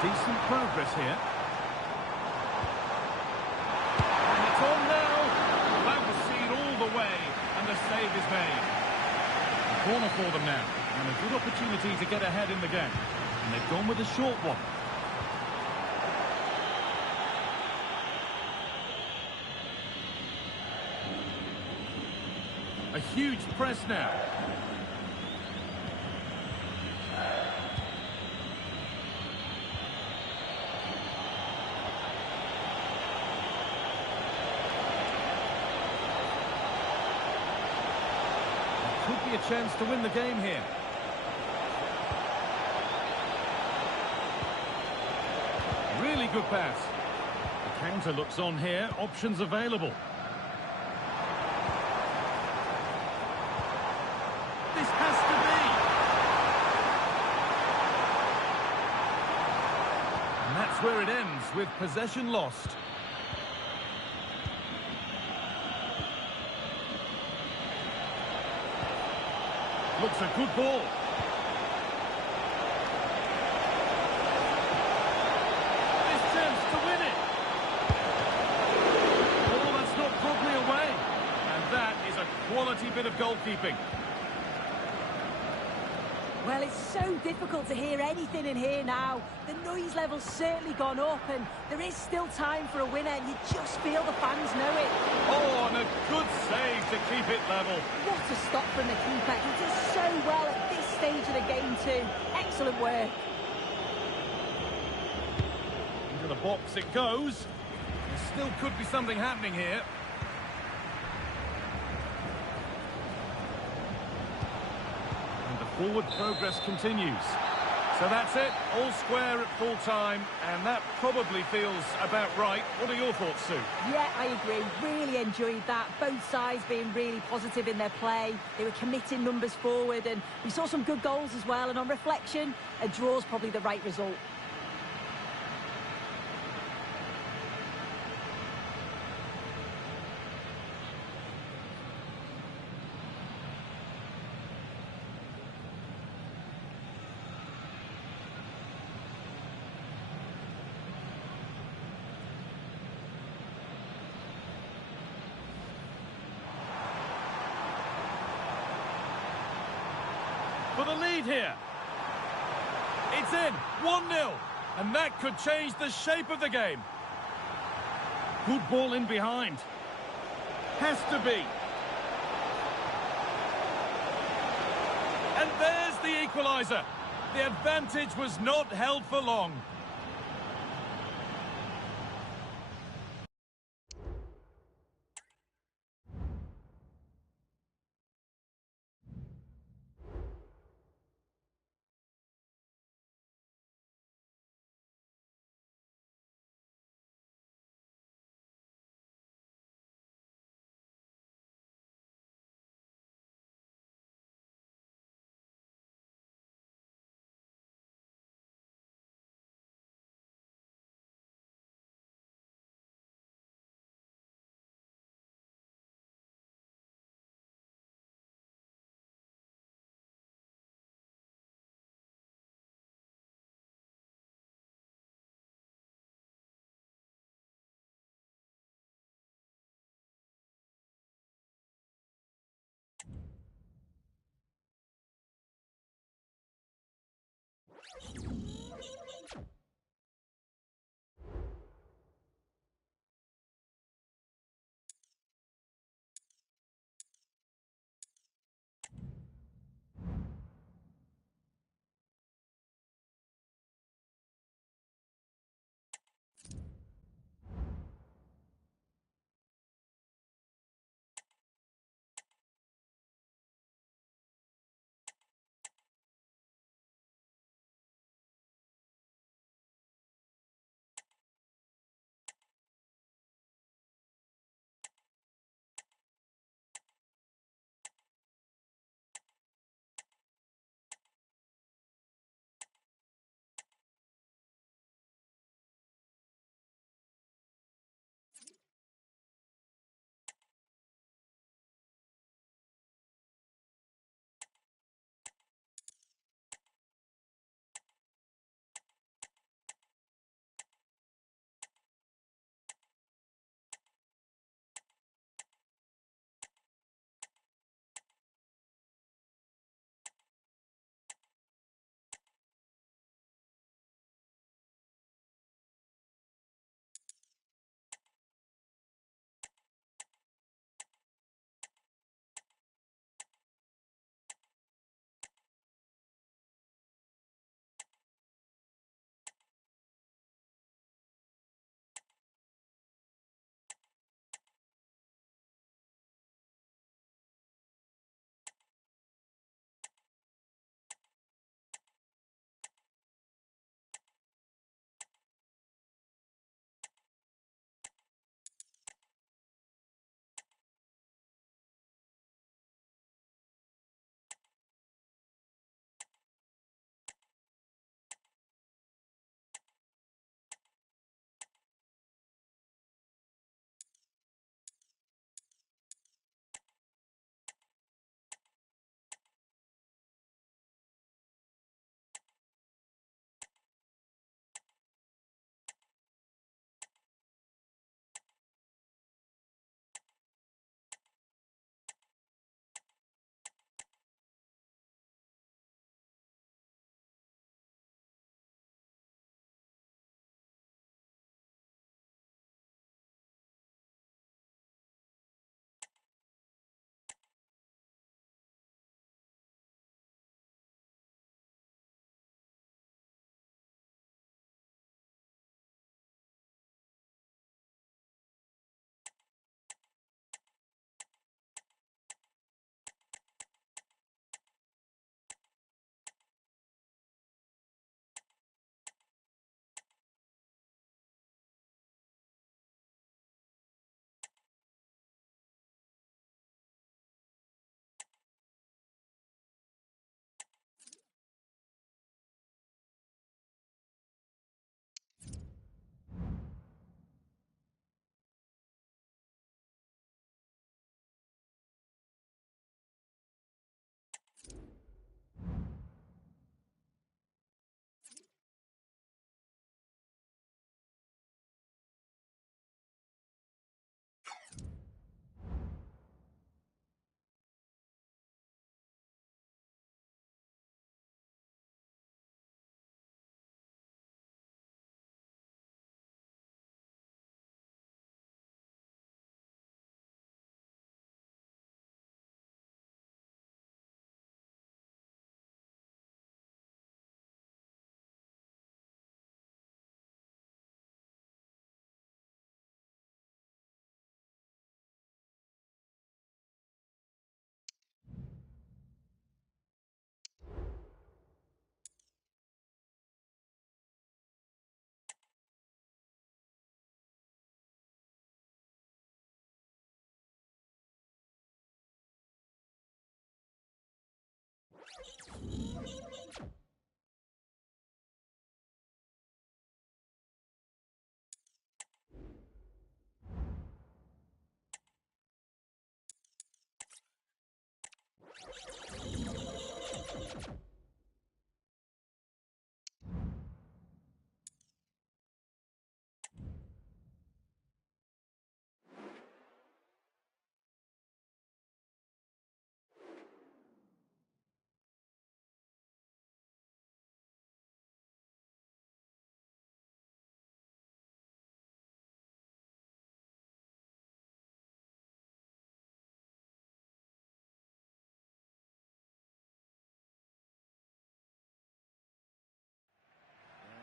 Decent progress here. And it's on now. That was seen all the way, and the save is made. A corner for them now, and a good opportunity to get ahead in the game. And they've gone with a short one. A huge press now. Could be a chance to win the game here. Really good pass. The counter looks on here. Options available. This has to be. And that's where it ends, with possession lost. Looks a good ball. This chance to win it. Oh, that's not properly away. And that is a quality bit of goalkeeping. Well, it's so difficult to hear anything in here now. The noise level's certainly gone up, and there is still time for a winner, and you just feel the fans know it. Oh, and a good save to keep it level. What a stop from the keeper. He does so well at this stage of the game too. Excellent work. Into the box it goes. There still could be something happening here. Forward progress continues. So that's it, all square at full time, and that probably feels about right. What are your thoughts, Sue? Yeah, I agree. Really enjoyed that. Both sides being really positive in their play. They were committing numbers forward, and we saw some good goals as well. And on reflection, a draw's probably the right result. the lead here. It's in, 1-0, and that could change the shape of the game. Good ball in behind. Has to be. And there's the equaliser. The advantage was not held for long.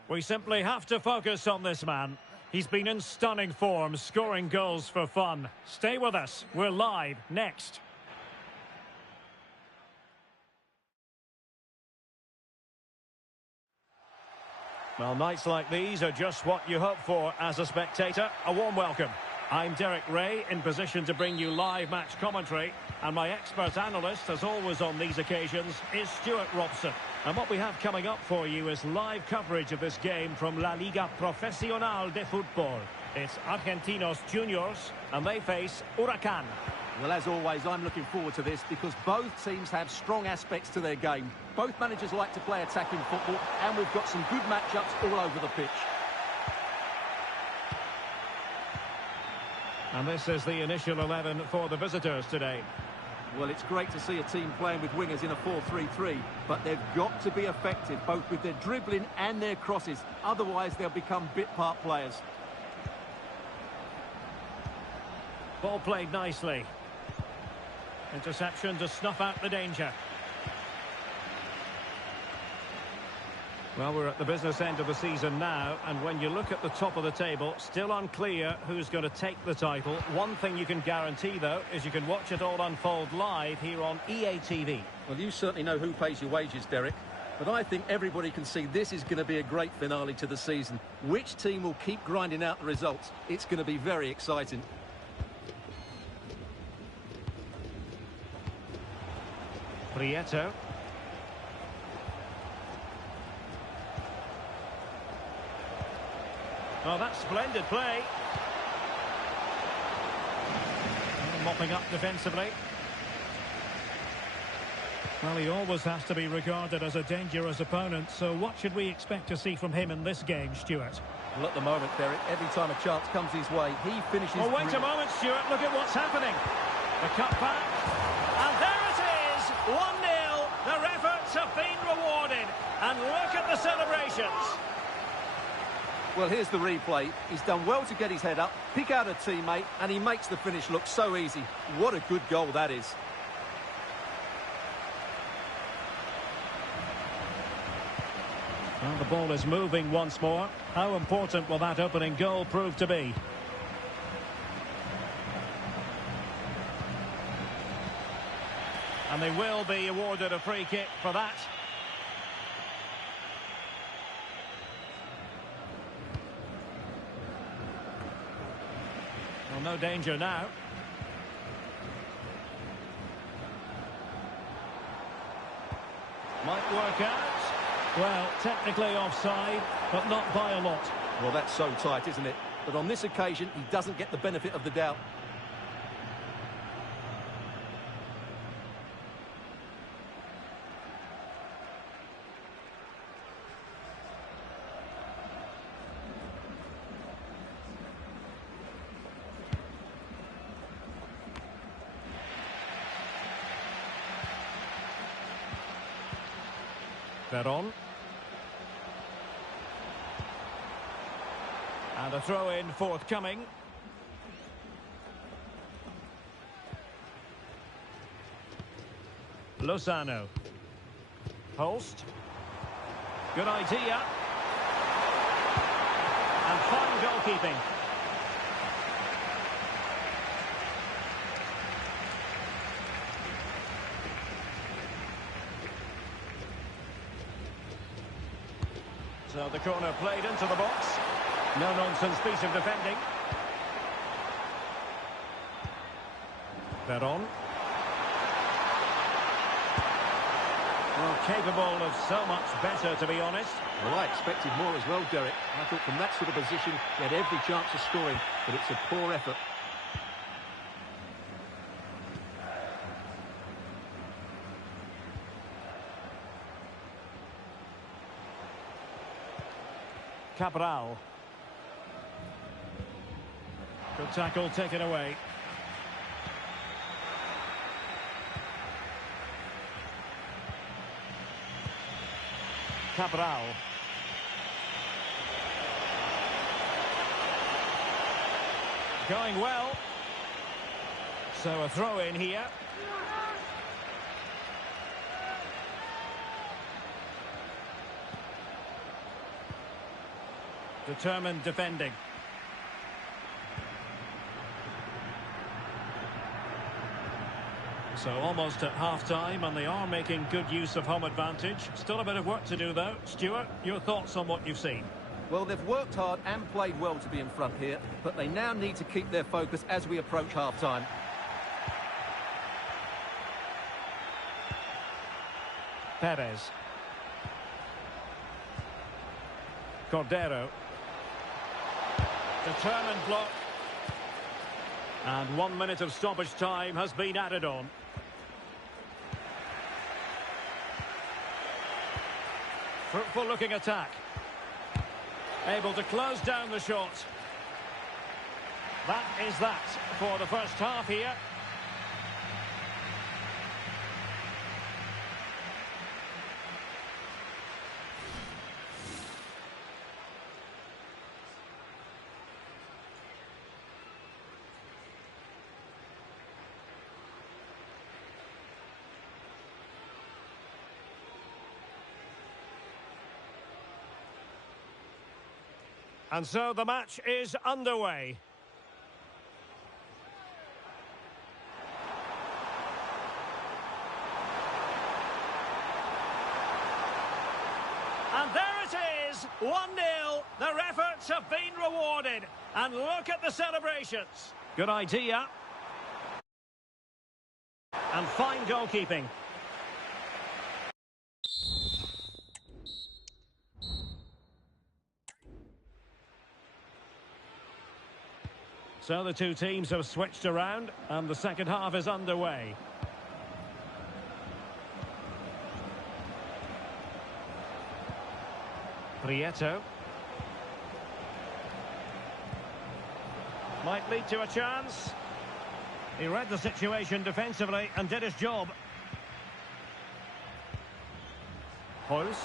We simply have to focus on this man. He's been in stunning form, scoring goals for fun. Stay with us. We're live next. Well, nights like these are just what you hope for as a spectator. A warm welcome. I'm Derek Ray, in position to bring you live match commentary. And my expert analyst, as always on these occasions, is Stuart Robson. And what we have coming up for you is live coverage of this game from La Liga Profesional de Fútbol. It's Argentinos Juniors, and they face Huracan. Well, as always, I'm looking forward to this because both teams have strong aspects to their game. Both managers like to play attacking football, and we've got some good matchups all over the pitch. And this is the initial 11 for the visitors today. Well, it's great to see a team playing with wingers in a 4-3-3, but they've got to be effective, both with their dribbling and their crosses. Otherwise, they'll become bit-part players. Ball played nicely. Interception to snuff out the danger. Well, we're at the business end of the season now, and when you look at the top of the table, still unclear who's going to take the title. One thing you can guarantee, though, is you can watch it all unfold live here on EA TV. Well, you certainly know who pays your wages, Derek. But I think everybody can see this is going to be a great finale to the season. Which team will keep grinding out the results? It's going to be very exciting. Prieto. Well, that's splendid play. Mopping up defensively. Well, he always has to be regarded as a dangerous opponent, so what should we expect to see from him in this game, Stuart? Well, at the moment, Derek, every time a chance comes his way, he finishes... Oh, wait a moment, Stuart, look at what's happening. The cut back, and there it is, 1-0. Their efforts have been rewarded, and look at the celebrations. Well, here's the replay. He's done well to get his head up, pick out a teammate, and he makes the finish look so easy. What a good goal that is. Well, the ball is moving once more. How important will that opening goal prove to be? And they will be awarded a free kick for that. Well, no danger now. Might work out. Well, technically offside, but not by a lot. Well, that's so tight, isn't it? But on this occasion, he doesn't get the benefit of the doubt. Veron. And a throw-in forthcoming. Lozano. Holst. Good idea. And fine goalkeeping. So the corner played into the box. No-nonsense piece of defending. Veron. Well, capable of so much better, to be honest. Well, I expected more as well, Derek. I thought from that sort of position, he had every chance of scoring, but it's a poor effort. Cabral. Good tackle taken away. Cabral. Going well. So a throw in here. Determined defending. So almost at half-time, and they are making good use of home advantage. Still a bit of work to do, though. Stuart, your thoughts on what you've seen? Well, they've worked hard and played well to be in front here, but they now need to keep their focus as we approach half-time. Perez. Cordero. Determined block. And 1 minute of stoppage time has been added on. Fruitful looking attack. Able to close down the shot. That is that for the first half here. And so the match is underway. And there it is, 1-0. Their efforts have been rewarded. And look at the celebrations. Good idea. And fine goalkeeping. So the two teams have switched around, and the second half is underway. Prieto. Might lead to a chance. He read the situation defensively and did his job. Hoist.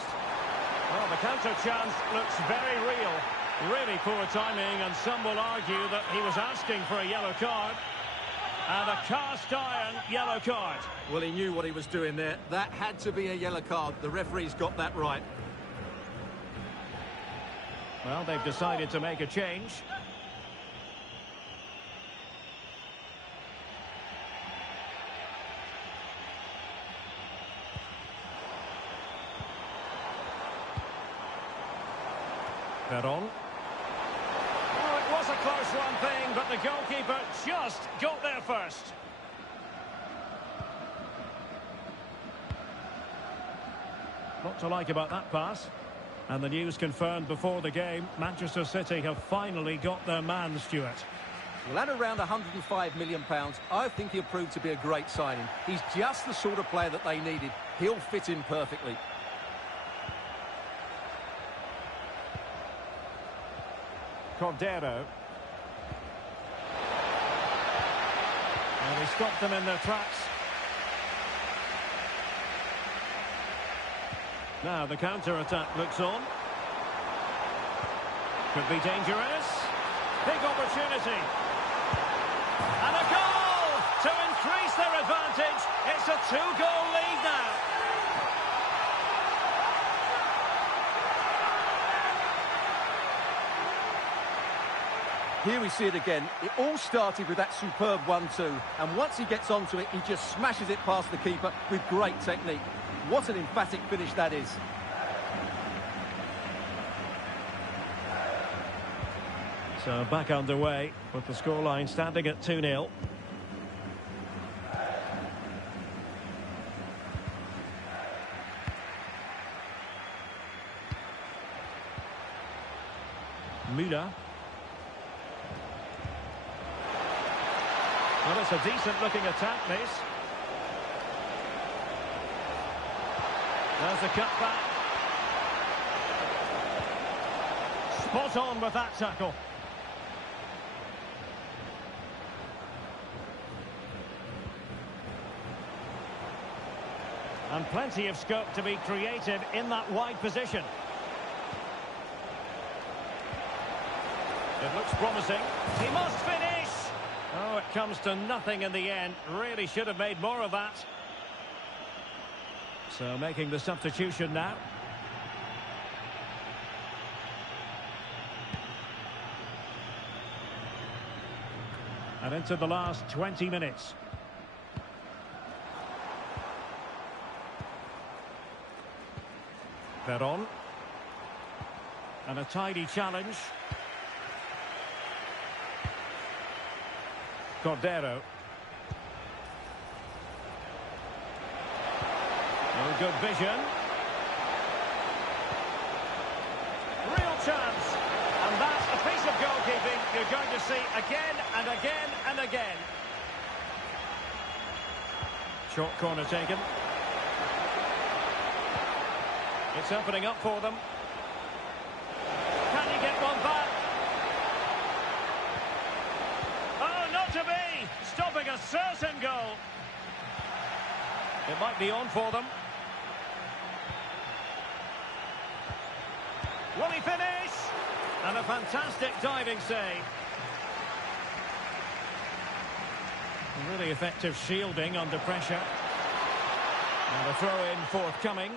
Well, the counter chance looks very real. Really poor timing, and some will argue that he was asking for a yellow card. And a cast-iron yellow card. Well, he knew what he was doing there. That had to be a yellow card. The referee's got that right. Well, they've decided to make a change. Peron. Oh, it was a close one thing, but the goalkeeper just got there first. Not to like about that pass. And the news confirmed before the game, Manchester City have finally got their man, Stuart. Well, at around £105 million, I think he'll prove to be a great signing. He's just the sort of player that they needed. He'll fit in perfectly. Cordero. And he stopped them in their tracks. Now the counter-attack looks on. Could be dangerous. Big opportunity. And a goal to increase their advantage. It's a two-goal lead now. Here we see it again. It all started with that superb 1-2. And once he gets onto it, he just smashes it past the keeper with great technique. What an emphatic finish that is. So back underway with the scoreline standing at 2-0. Müller. Well, it's a decent-looking attack, this. There's the cutback. Spot on with that tackle. And plenty of scope to be creative in that wide position. It looks promising. He must finish! Oh, it comes to nothing in the end. Really should have made more of that. So making the substitution now. And into the last 20 minutes. Veron. And a tidy challenge. Cordero. Oh, good vision. Real chance. And that's a piece of goalkeeping you're going to see again and again and again. Short corner taken. It's opening up for them. Can he get one back? Oh, not to be! Stopping a certain goal. It might be on for them. Will he finish? And a fantastic diving save. Really effective shielding under pressure. And a throw-in forthcoming.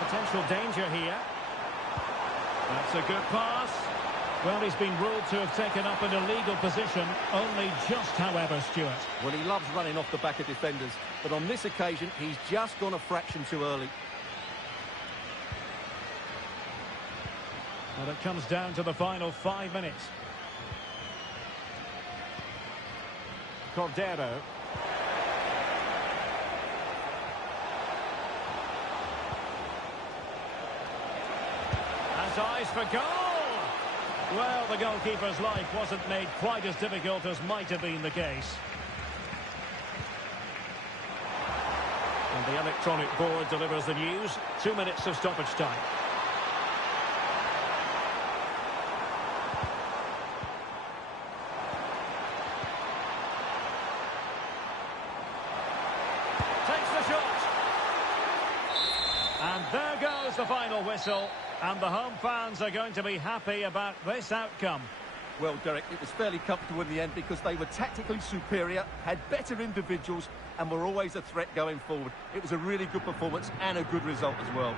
Potential danger here. That's a good pass. Well, he's been ruled to have taken up an illegal position, only just, however, Stuart. Well, he loves running off the back of defenders, but on this occasion, he's just gone a fraction too early. Well, it comes down to the final 5 minutes. Cordero. Has eyes for goal. Well, the goalkeeper's life wasn't made quite as difficult as might have been the case. And the electronic board delivers the news. 2 minutes of stoppage time. Takes the shot. And there goes the final whistle. And the home fans are going to be happy about this outcome. Well, Derek, it was fairly comfortable in the end because they were tactically superior, had better individuals, and were always a threat going forward. It was a really good performance and a good result as well.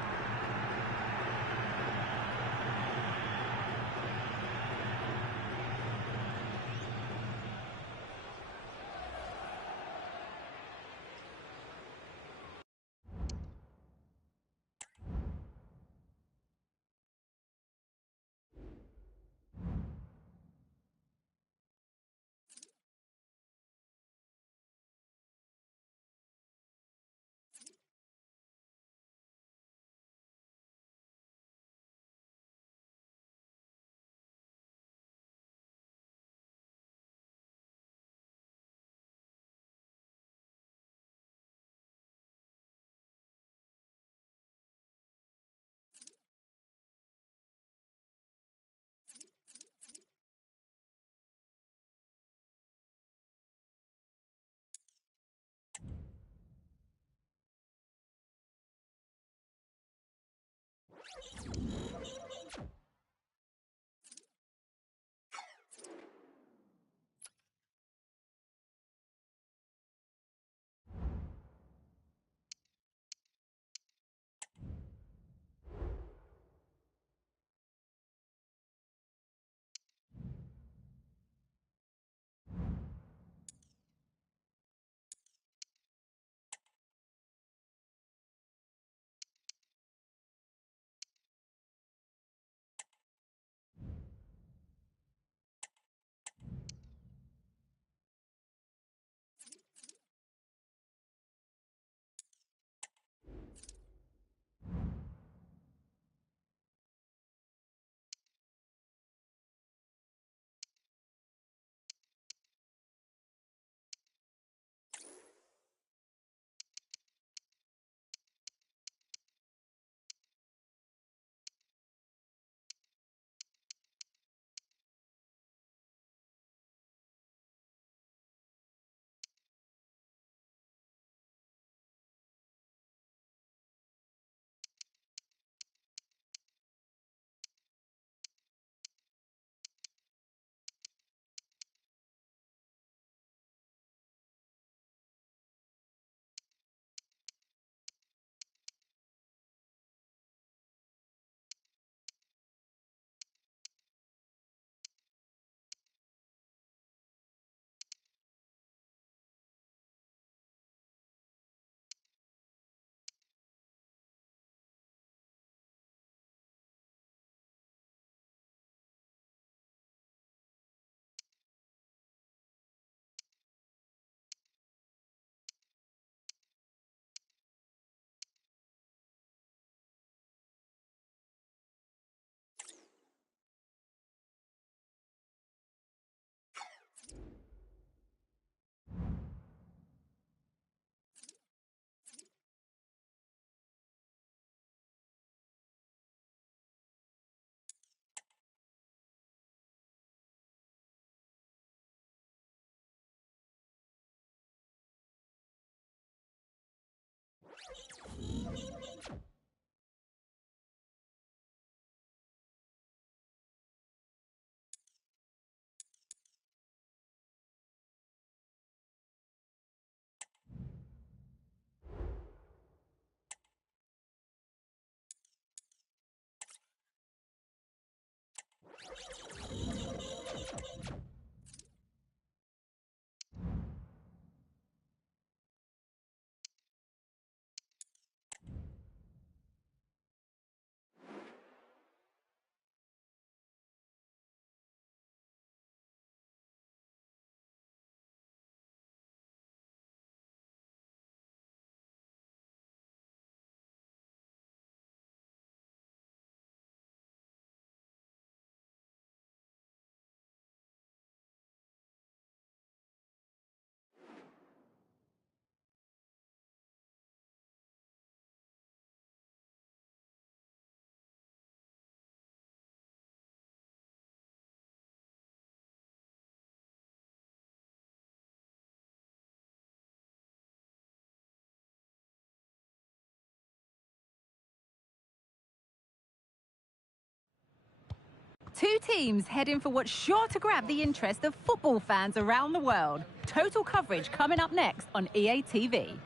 Two teams heading for what's sure to grab the interest of football fans around the world. Total coverage coming up next on EA TV.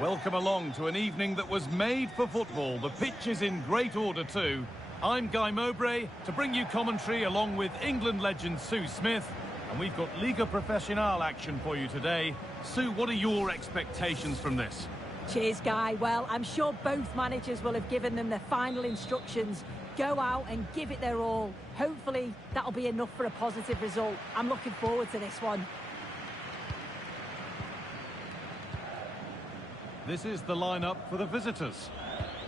Welcome along to an evening that was made for football. The pitch is in great order too. I'm Guy Mowbray to bring you commentary along with England legend Sue Smith. And we've got Liga Professional action for you today. Sue, what are your expectations from this? Cheers, Guy. Well, I'm sure both managers will have given them their final instructions. Go out and give it their all. Hopefully, that'll be enough for a positive result. I'm looking forward to this one. This is the lineup for the visitors.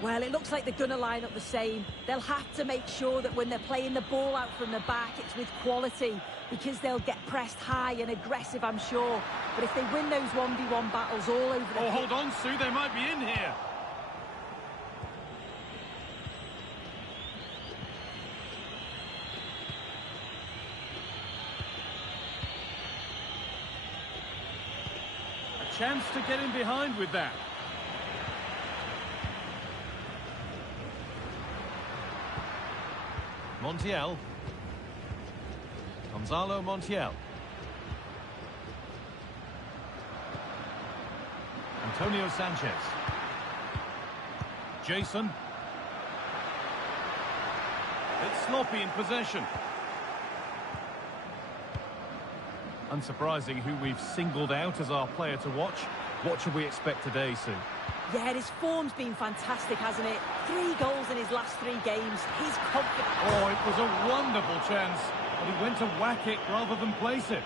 Well, it looks like they're going to line up the same. They'll have to make sure that when they're playing the ball out from the back, it's with quality, because they'll get pressed high and aggressive, I'm sure. But if they win those 1v1 battles all over the pitch... hold on, Sue, they might be in here. A chance to get in behind with that. Montiel. Gonzalo Montiel. Antonio Sanchez. Jason. It's sloppy in possession. Unsurprising who we've singled out as our player to watch. What should we expect today, Sue? Yeah, his form's been fantastic, hasn't it? 3 goals in his last 3 games. He's confident. Oh, it was a wonderful chance, but he went to whack it rather than place it.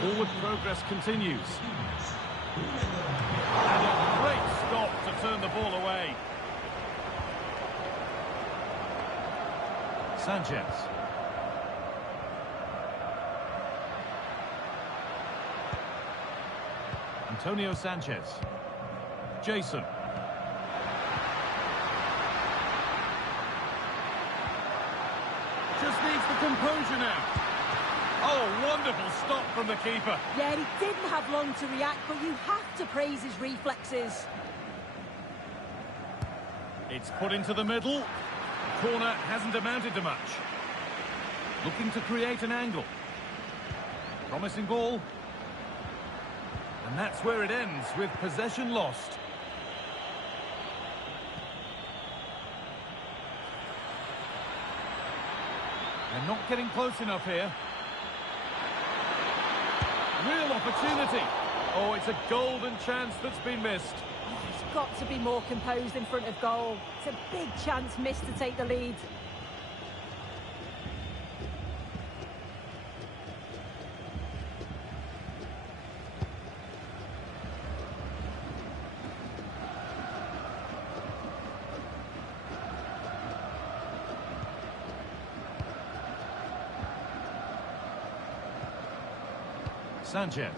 Forward progress continues. And a great stop to turn the ball away. Sanchez. Antonio Sanchez. Jason. Just needs the composure now. Oh, wonderful stop from the keeper. Yeah, he didn't have long to react, but you have to praise his reflexes. It's put into the middle. The corner hasn't amounted to much. Looking to create an angle. Promising ball. And that's where it ends, with possession lost. They're not getting close enough here. Real opportunity. Oh, it's a golden chance that's been missed. Oh, he's got to be more composed in front of goal. It's a big chance missed to take the lead. Sanchez.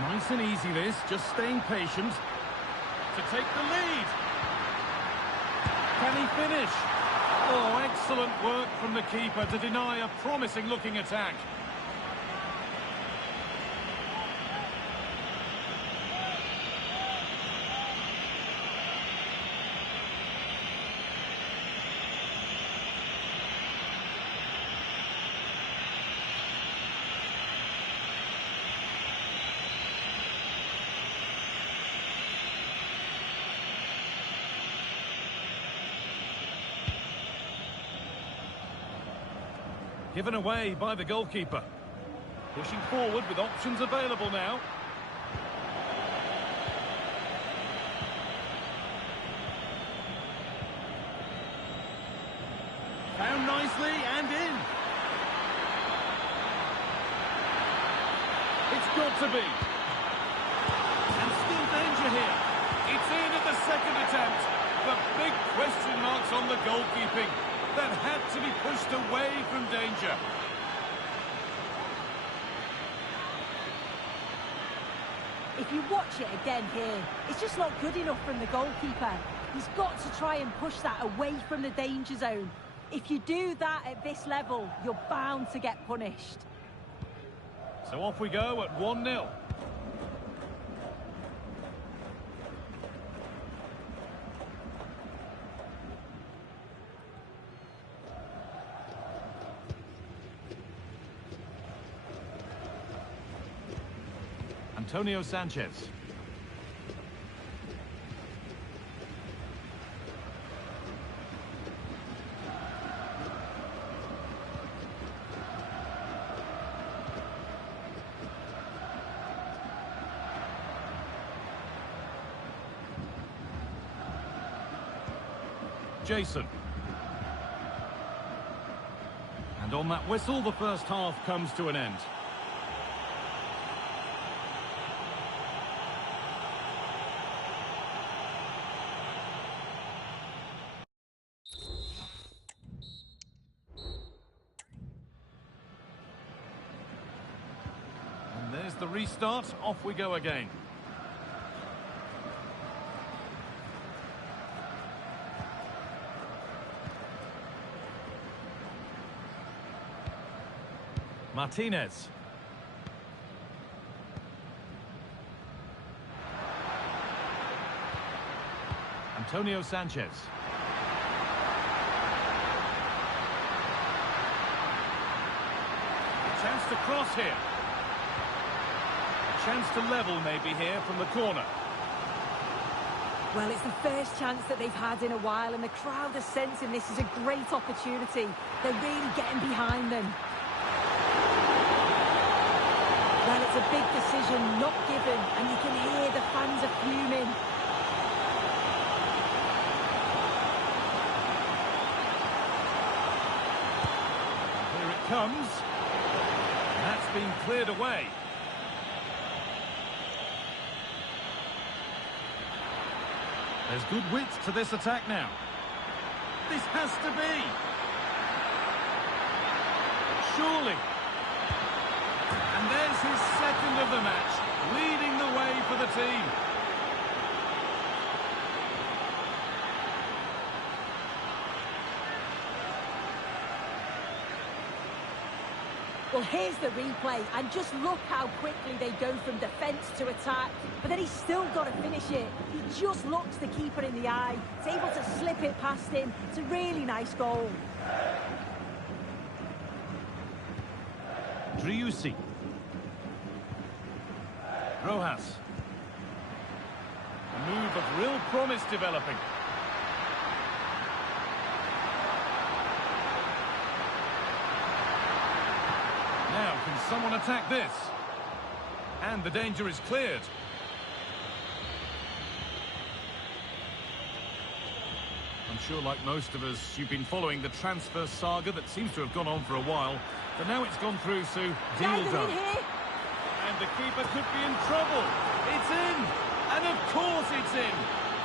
Nice and easy this, just staying patient to take the lead. Can he finish? Oh, excellent work from the keeper to deny a promising looking attack. Given away by the goalkeeper. Pushing forward with options available now. Found nicely and in. It's got to be. And still danger here. It's in at the second attempt. But big question marks on the goalkeeping. That had to be pushed away from danger. If you watch it again here, it's just not good enough from the goalkeeper. He's got to try and push that away from the danger zone. If you do that at this level, you're bound to get punished. So off we go at 1-0. Antonio Sanchez. Jason. And on that whistle, the first half comes to an end. There's the restart, off we go again. Martinez. Antonio Sanchez. A chance to cross here. Chance to level maybe here from the corner. Well, it's the first chance that they've had in a while, and the crowd are sensing this is a great opportunity. They're really getting behind them. Well, it's a big decision, not given, and you can hear the fans are fuming. Here it comes. And that's been cleared away. There's good width to this attack now. This has to be. Surely. And there's his second of the match, leading the way for the team. Well, here's the replay, and just look how quickly they go from defence to attack. But then he's still got to finish it. He just looks the keeper in the eye. He's able to slip it past him. It's a really nice goal. Driussi. Rojas. A move of real promise developing. Now, can someone attack this? And the danger is cleared. I'm sure, like most of us, you've been following the transfer saga that seems to have gone on for a while. But now it's gone through, Sue. Deal done. And the keeper could be in trouble. It's in. And of course it's in.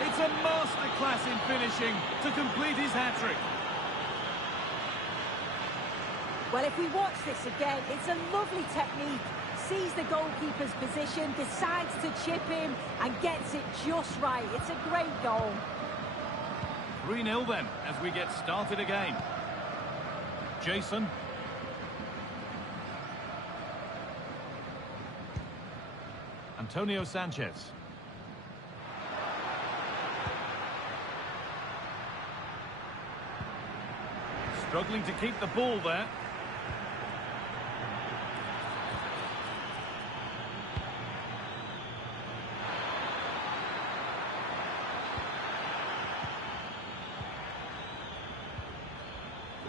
It's a masterclass in finishing to complete his hat-trick. Well, if we watch this again, it's a lovely technique. Sees the goalkeeper's position, decides to chip him, and gets it just right. It's a great goal. 3-0 then, as we get started again. Jason. Antonio Sanchez. Struggling to keep the ball there.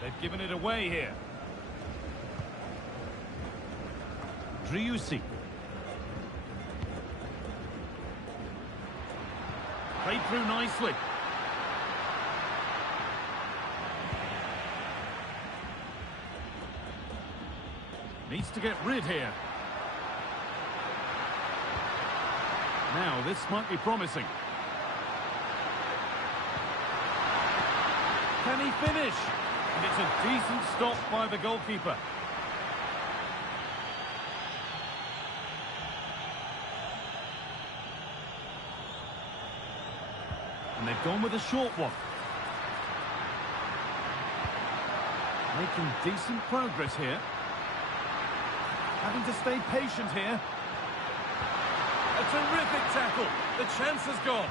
They've given it away here. Driussi. Played through nicely. Needs to get rid here. Now, this might be promising. Can he finish? And it's a decent stop by the goalkeeper. And they've gone with a short one. Making decent progress here. Having to stay patient here. A terrific tackle. The chance has gone.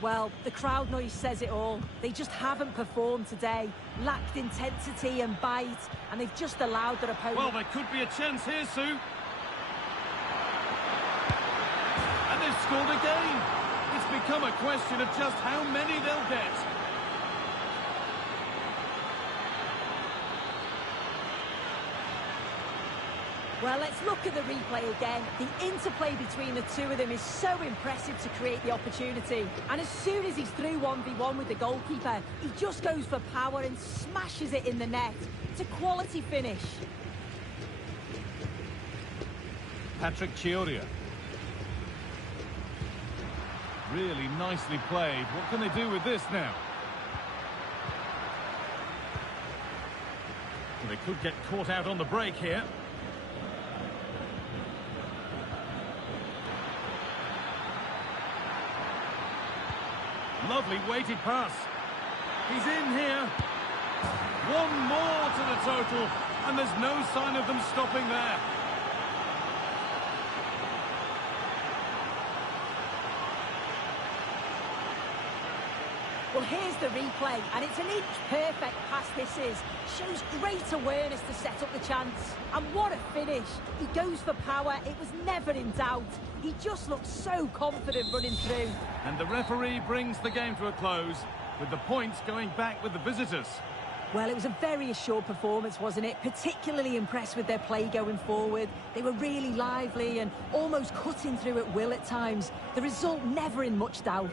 Well, the crowd noise says it all. They just haven't performed today. Lacked intensity and bite, and they've just allowed their opponent... Well, there could be a chance here, Sue. And they've scored again. It's become a question of just how many they'll get. Well, let's look at the replay again. The interplay between the two of them is so impressive to create the opportunity. And as soon as he's through 1v1 with the goalkeeper, he just goes for power and smashes it in the net. It's a quality finish. Patrick Chioria. Really nicely played. What can they do with this now? Well, they could get caught out on the break here. Lovely weighted pass. He's in here. One more to the total, and there's no sign of them stopping there. Well, here's the replay, and it's an inch-perfect pass this is. Shows great awareness to set up the chance. And what a finish. He goes for power. It was never in doubt. He just looks so confident running through. And the referee brings the game to a close, with the points going back with the visitors. Well, it was a very assured performance, wasn't it? Particularly impressed with their play going forward. They were really lively and almost cutting through at will at times. The result never in much doubt.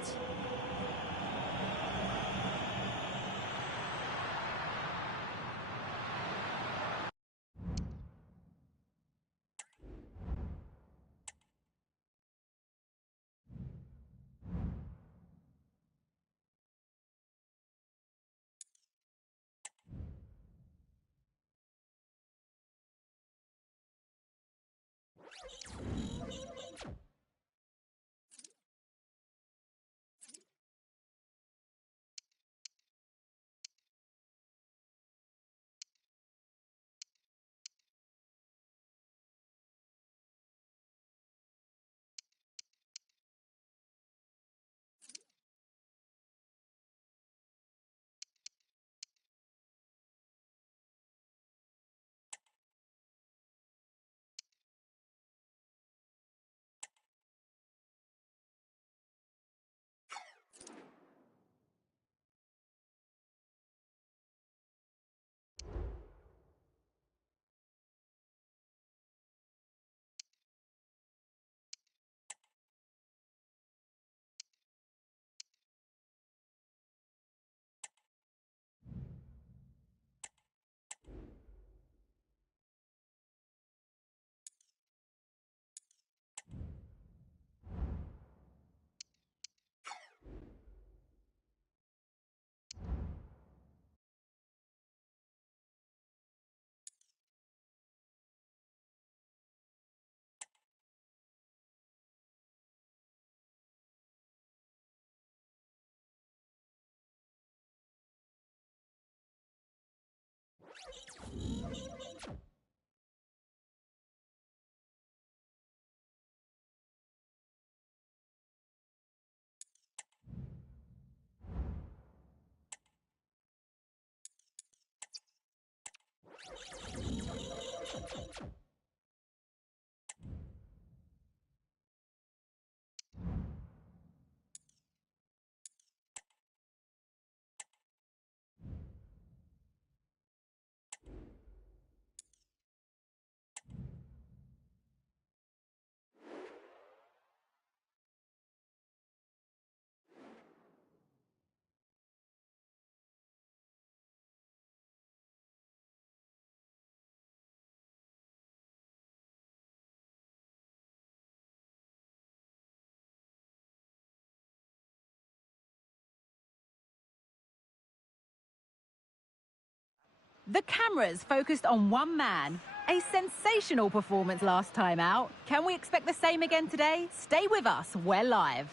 The cameras focused on one man. A sensational performance last time out. Can we expect the same again today? Stay with us, we're live.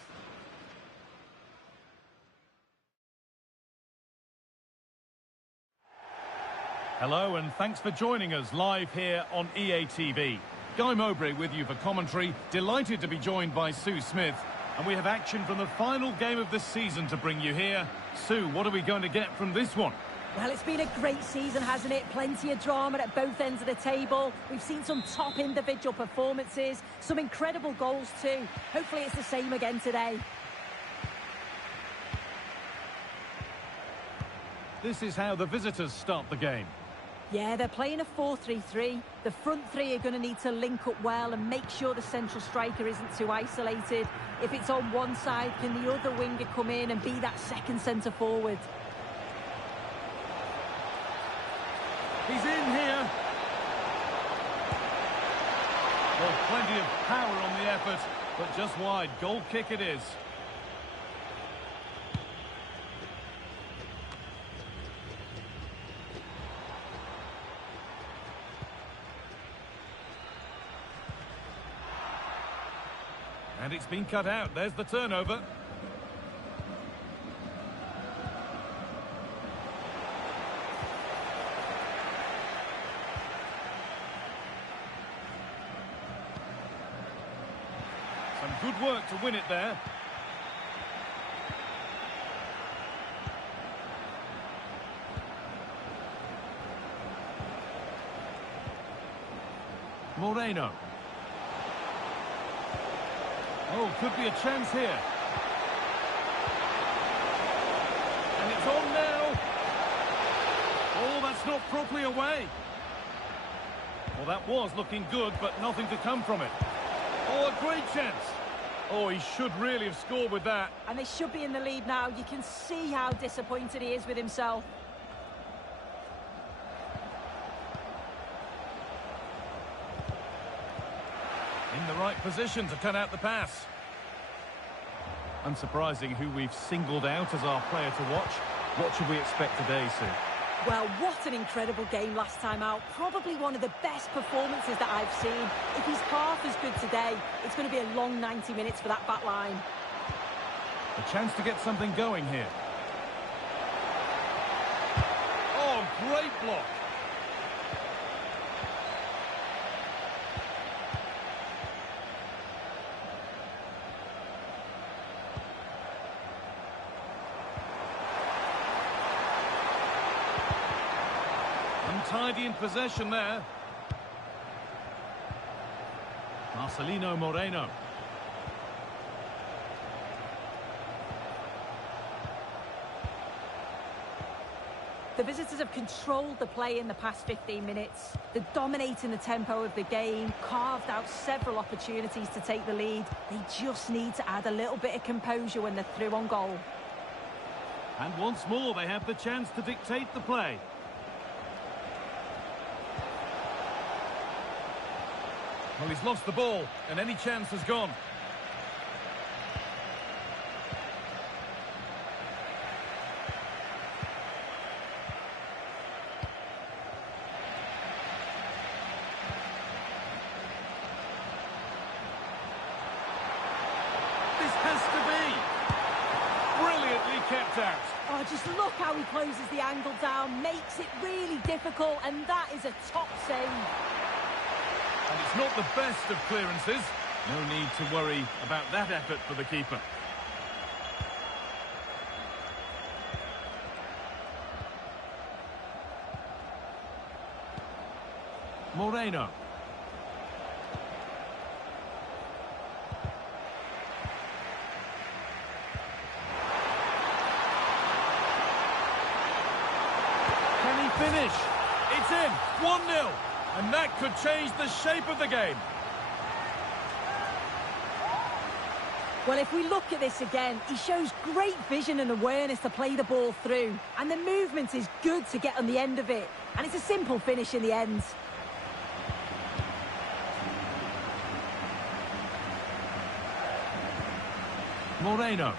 Hello and thanks for joining us live here on EA TV. Guy Mowbray with you for commentary. Delighted to be joined by Sue Smith. And we have action from the final game of the season to bring you here. Sue, what are we going to get from this one? Well, it's been a great season, hasn't it? Plenty of drama at both ends of the table. We've seen some top individual performances, some incredible goals too. Hopefully it's the same again today. This is how the visitors start the game. Yeah, they're playing a 4-3-3. The front three are going to need to link up well and make sure the central striker isn't too isolated. If it's on one side, can the other winger come in and be that second centre forward? He's in here. Well, plenty of power on the effort, but just wide. Goal kick it is. And it's been cut out. There's the turnover. Some good work to win it there. Moreno. Oh, could be a chance here. And it's on now. Oh, that's not properly away. Well, that was looking good, but nothing to come from it. Oh, a great chance. Oh, he should really have scored with that. And they should be in the lead now. You can see how disappointed he is with himself. In the right position to cut out the pass. Unsurprising who we've singled out as our player to watch. What should we expect today, Sue? Well, what an incredible game last time out. Probably one of the best performances that I've seen. If he's half as good today, it's going to be a long 90 minutes for that back line. A chance to get something going here. Oh, great block. Untidy in possession there. Marcelino Moreno. The visitors have controlled the play in the past 15 minutes. They're dominating the tempo of the game, carved out several opportunities to take the lead. They just need to add a little bit of composure when they're through on goal. And once more, they have the chance to dictate the play. Well, he's lost the ball, and any chance has gone. This has to be brilliantly kept out. Oh, just look how he closes the angle down, makes it really difficult, and that is a top save. And it's not the best of clearances. No need to worry about that effort for the keeper. Moreno. Can he finish? It's in. 1-0. And that could change the shape of the game. Well, if we look at this again, he shows great vision and awareness to play the ball through. And the movement is good to get on the end of it. And it's a simple finish in the end. Moreno.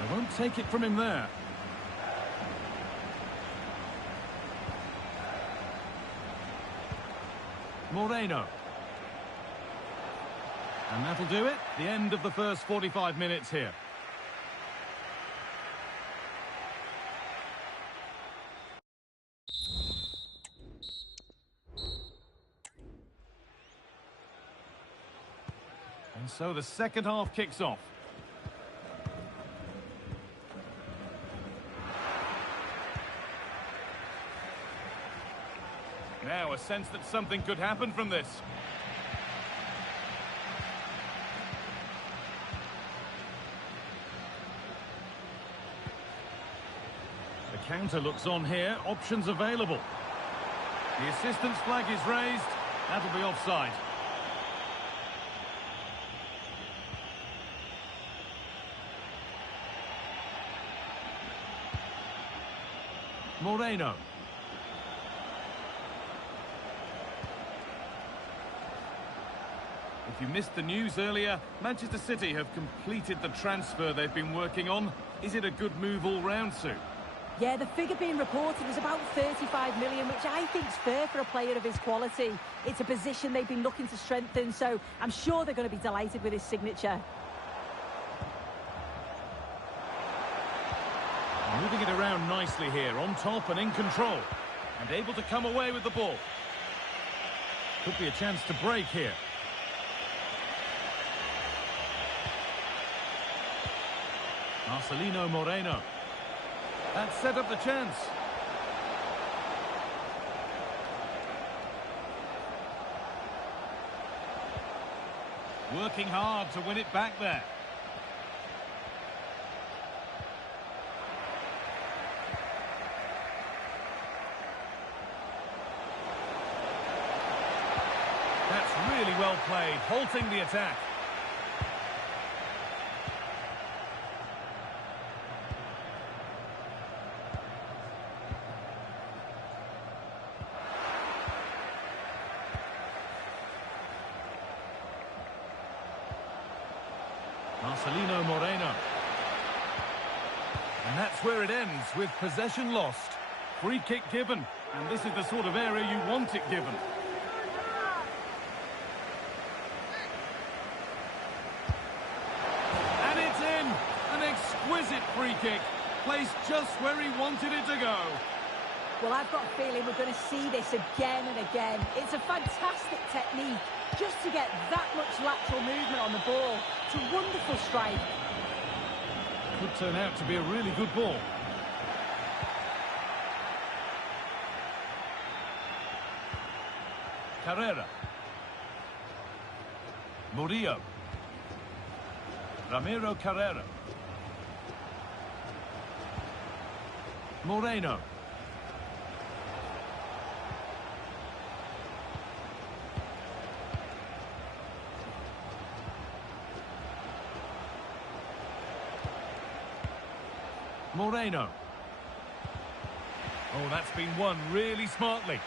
They won't take it from him there. Moreno. And that'll do it. The end of the first 45 minutes here. And so the second half kicks off. Now a sense that something could happen from this. The counter looks on here, options available. The assistant's flag is raised, that'll be offside. Moreno. If you missed the news earlier, Manchester City have completed the transfer they've been working on. Is it a good move all round, Sue? Yeah, the figure being reported is about 35 million, which I think is fair for a player of his quality. It's a position they've been looking to strengthen, so I'm sure they're going to be delighted with his signature. Moving it around nicely here, on top and in control. And able to come away with the ball. Could be a chance to break here. Marcelino Moreno. That set up the chance. Working hard to win it back there. That's really well played, halting the attack. Marcelino Moreno. And that's where it ends, with possession lost. Free kick given, and this is the sort of area you want it given. And it's in! An exquisite free kick, placed just where he wanted it to go. Well, I've got a feeling we're going to see this again and again. It's a fantastic technique, just to get that much lateral movement on the ball. It's a wonderful strike. Could turn out to be a really good ball. Carrera. Murillo. Ramiro Carrera. Moreno. Moreno. Oh, that's been won really smartly.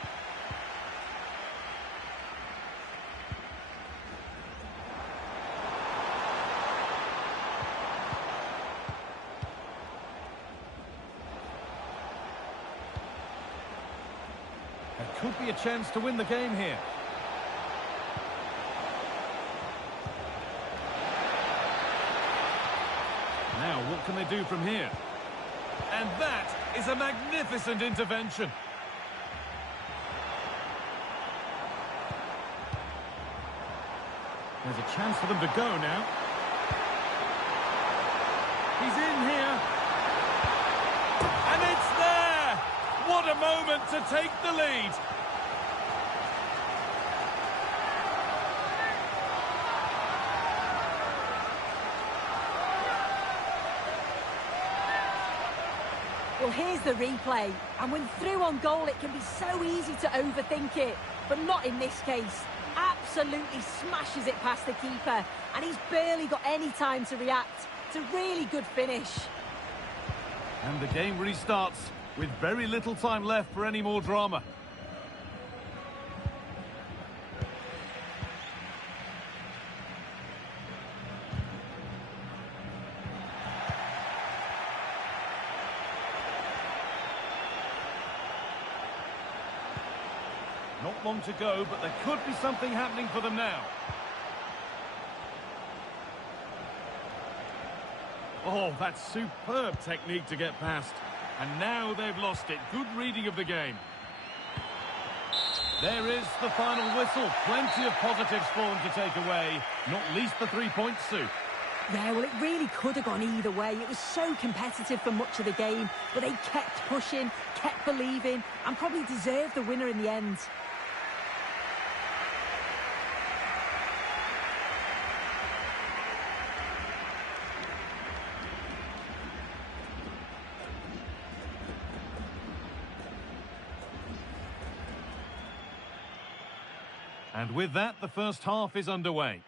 There could be a chance to win the game here. Now, what can they do from here? And that is a magnificent intervention. There's a chance for them to go now. He's in here. And it's there! moment to take the lead. Well, here's the replay, and when through on goal, it can be so easy to overthink it, but not in this case. Absolutely smashes it past the keeper, and he's barely got any time to react. It's a really good finish. And the game restarts with very little time left for any more drama. Not long to go, but there could be something happening for them now. Oh, that's superb technique to get past. And now they've lost it. Good reading of the game. There is the final whistle. Plenty of positives for them to take away. Not least the 3 points, Sue. Yeah, well, it really could have gone either way. It was so competitive for much of the game, but they kept pushing, kept believing, and probably deserved the winner in the end. And with that, the first half is underway.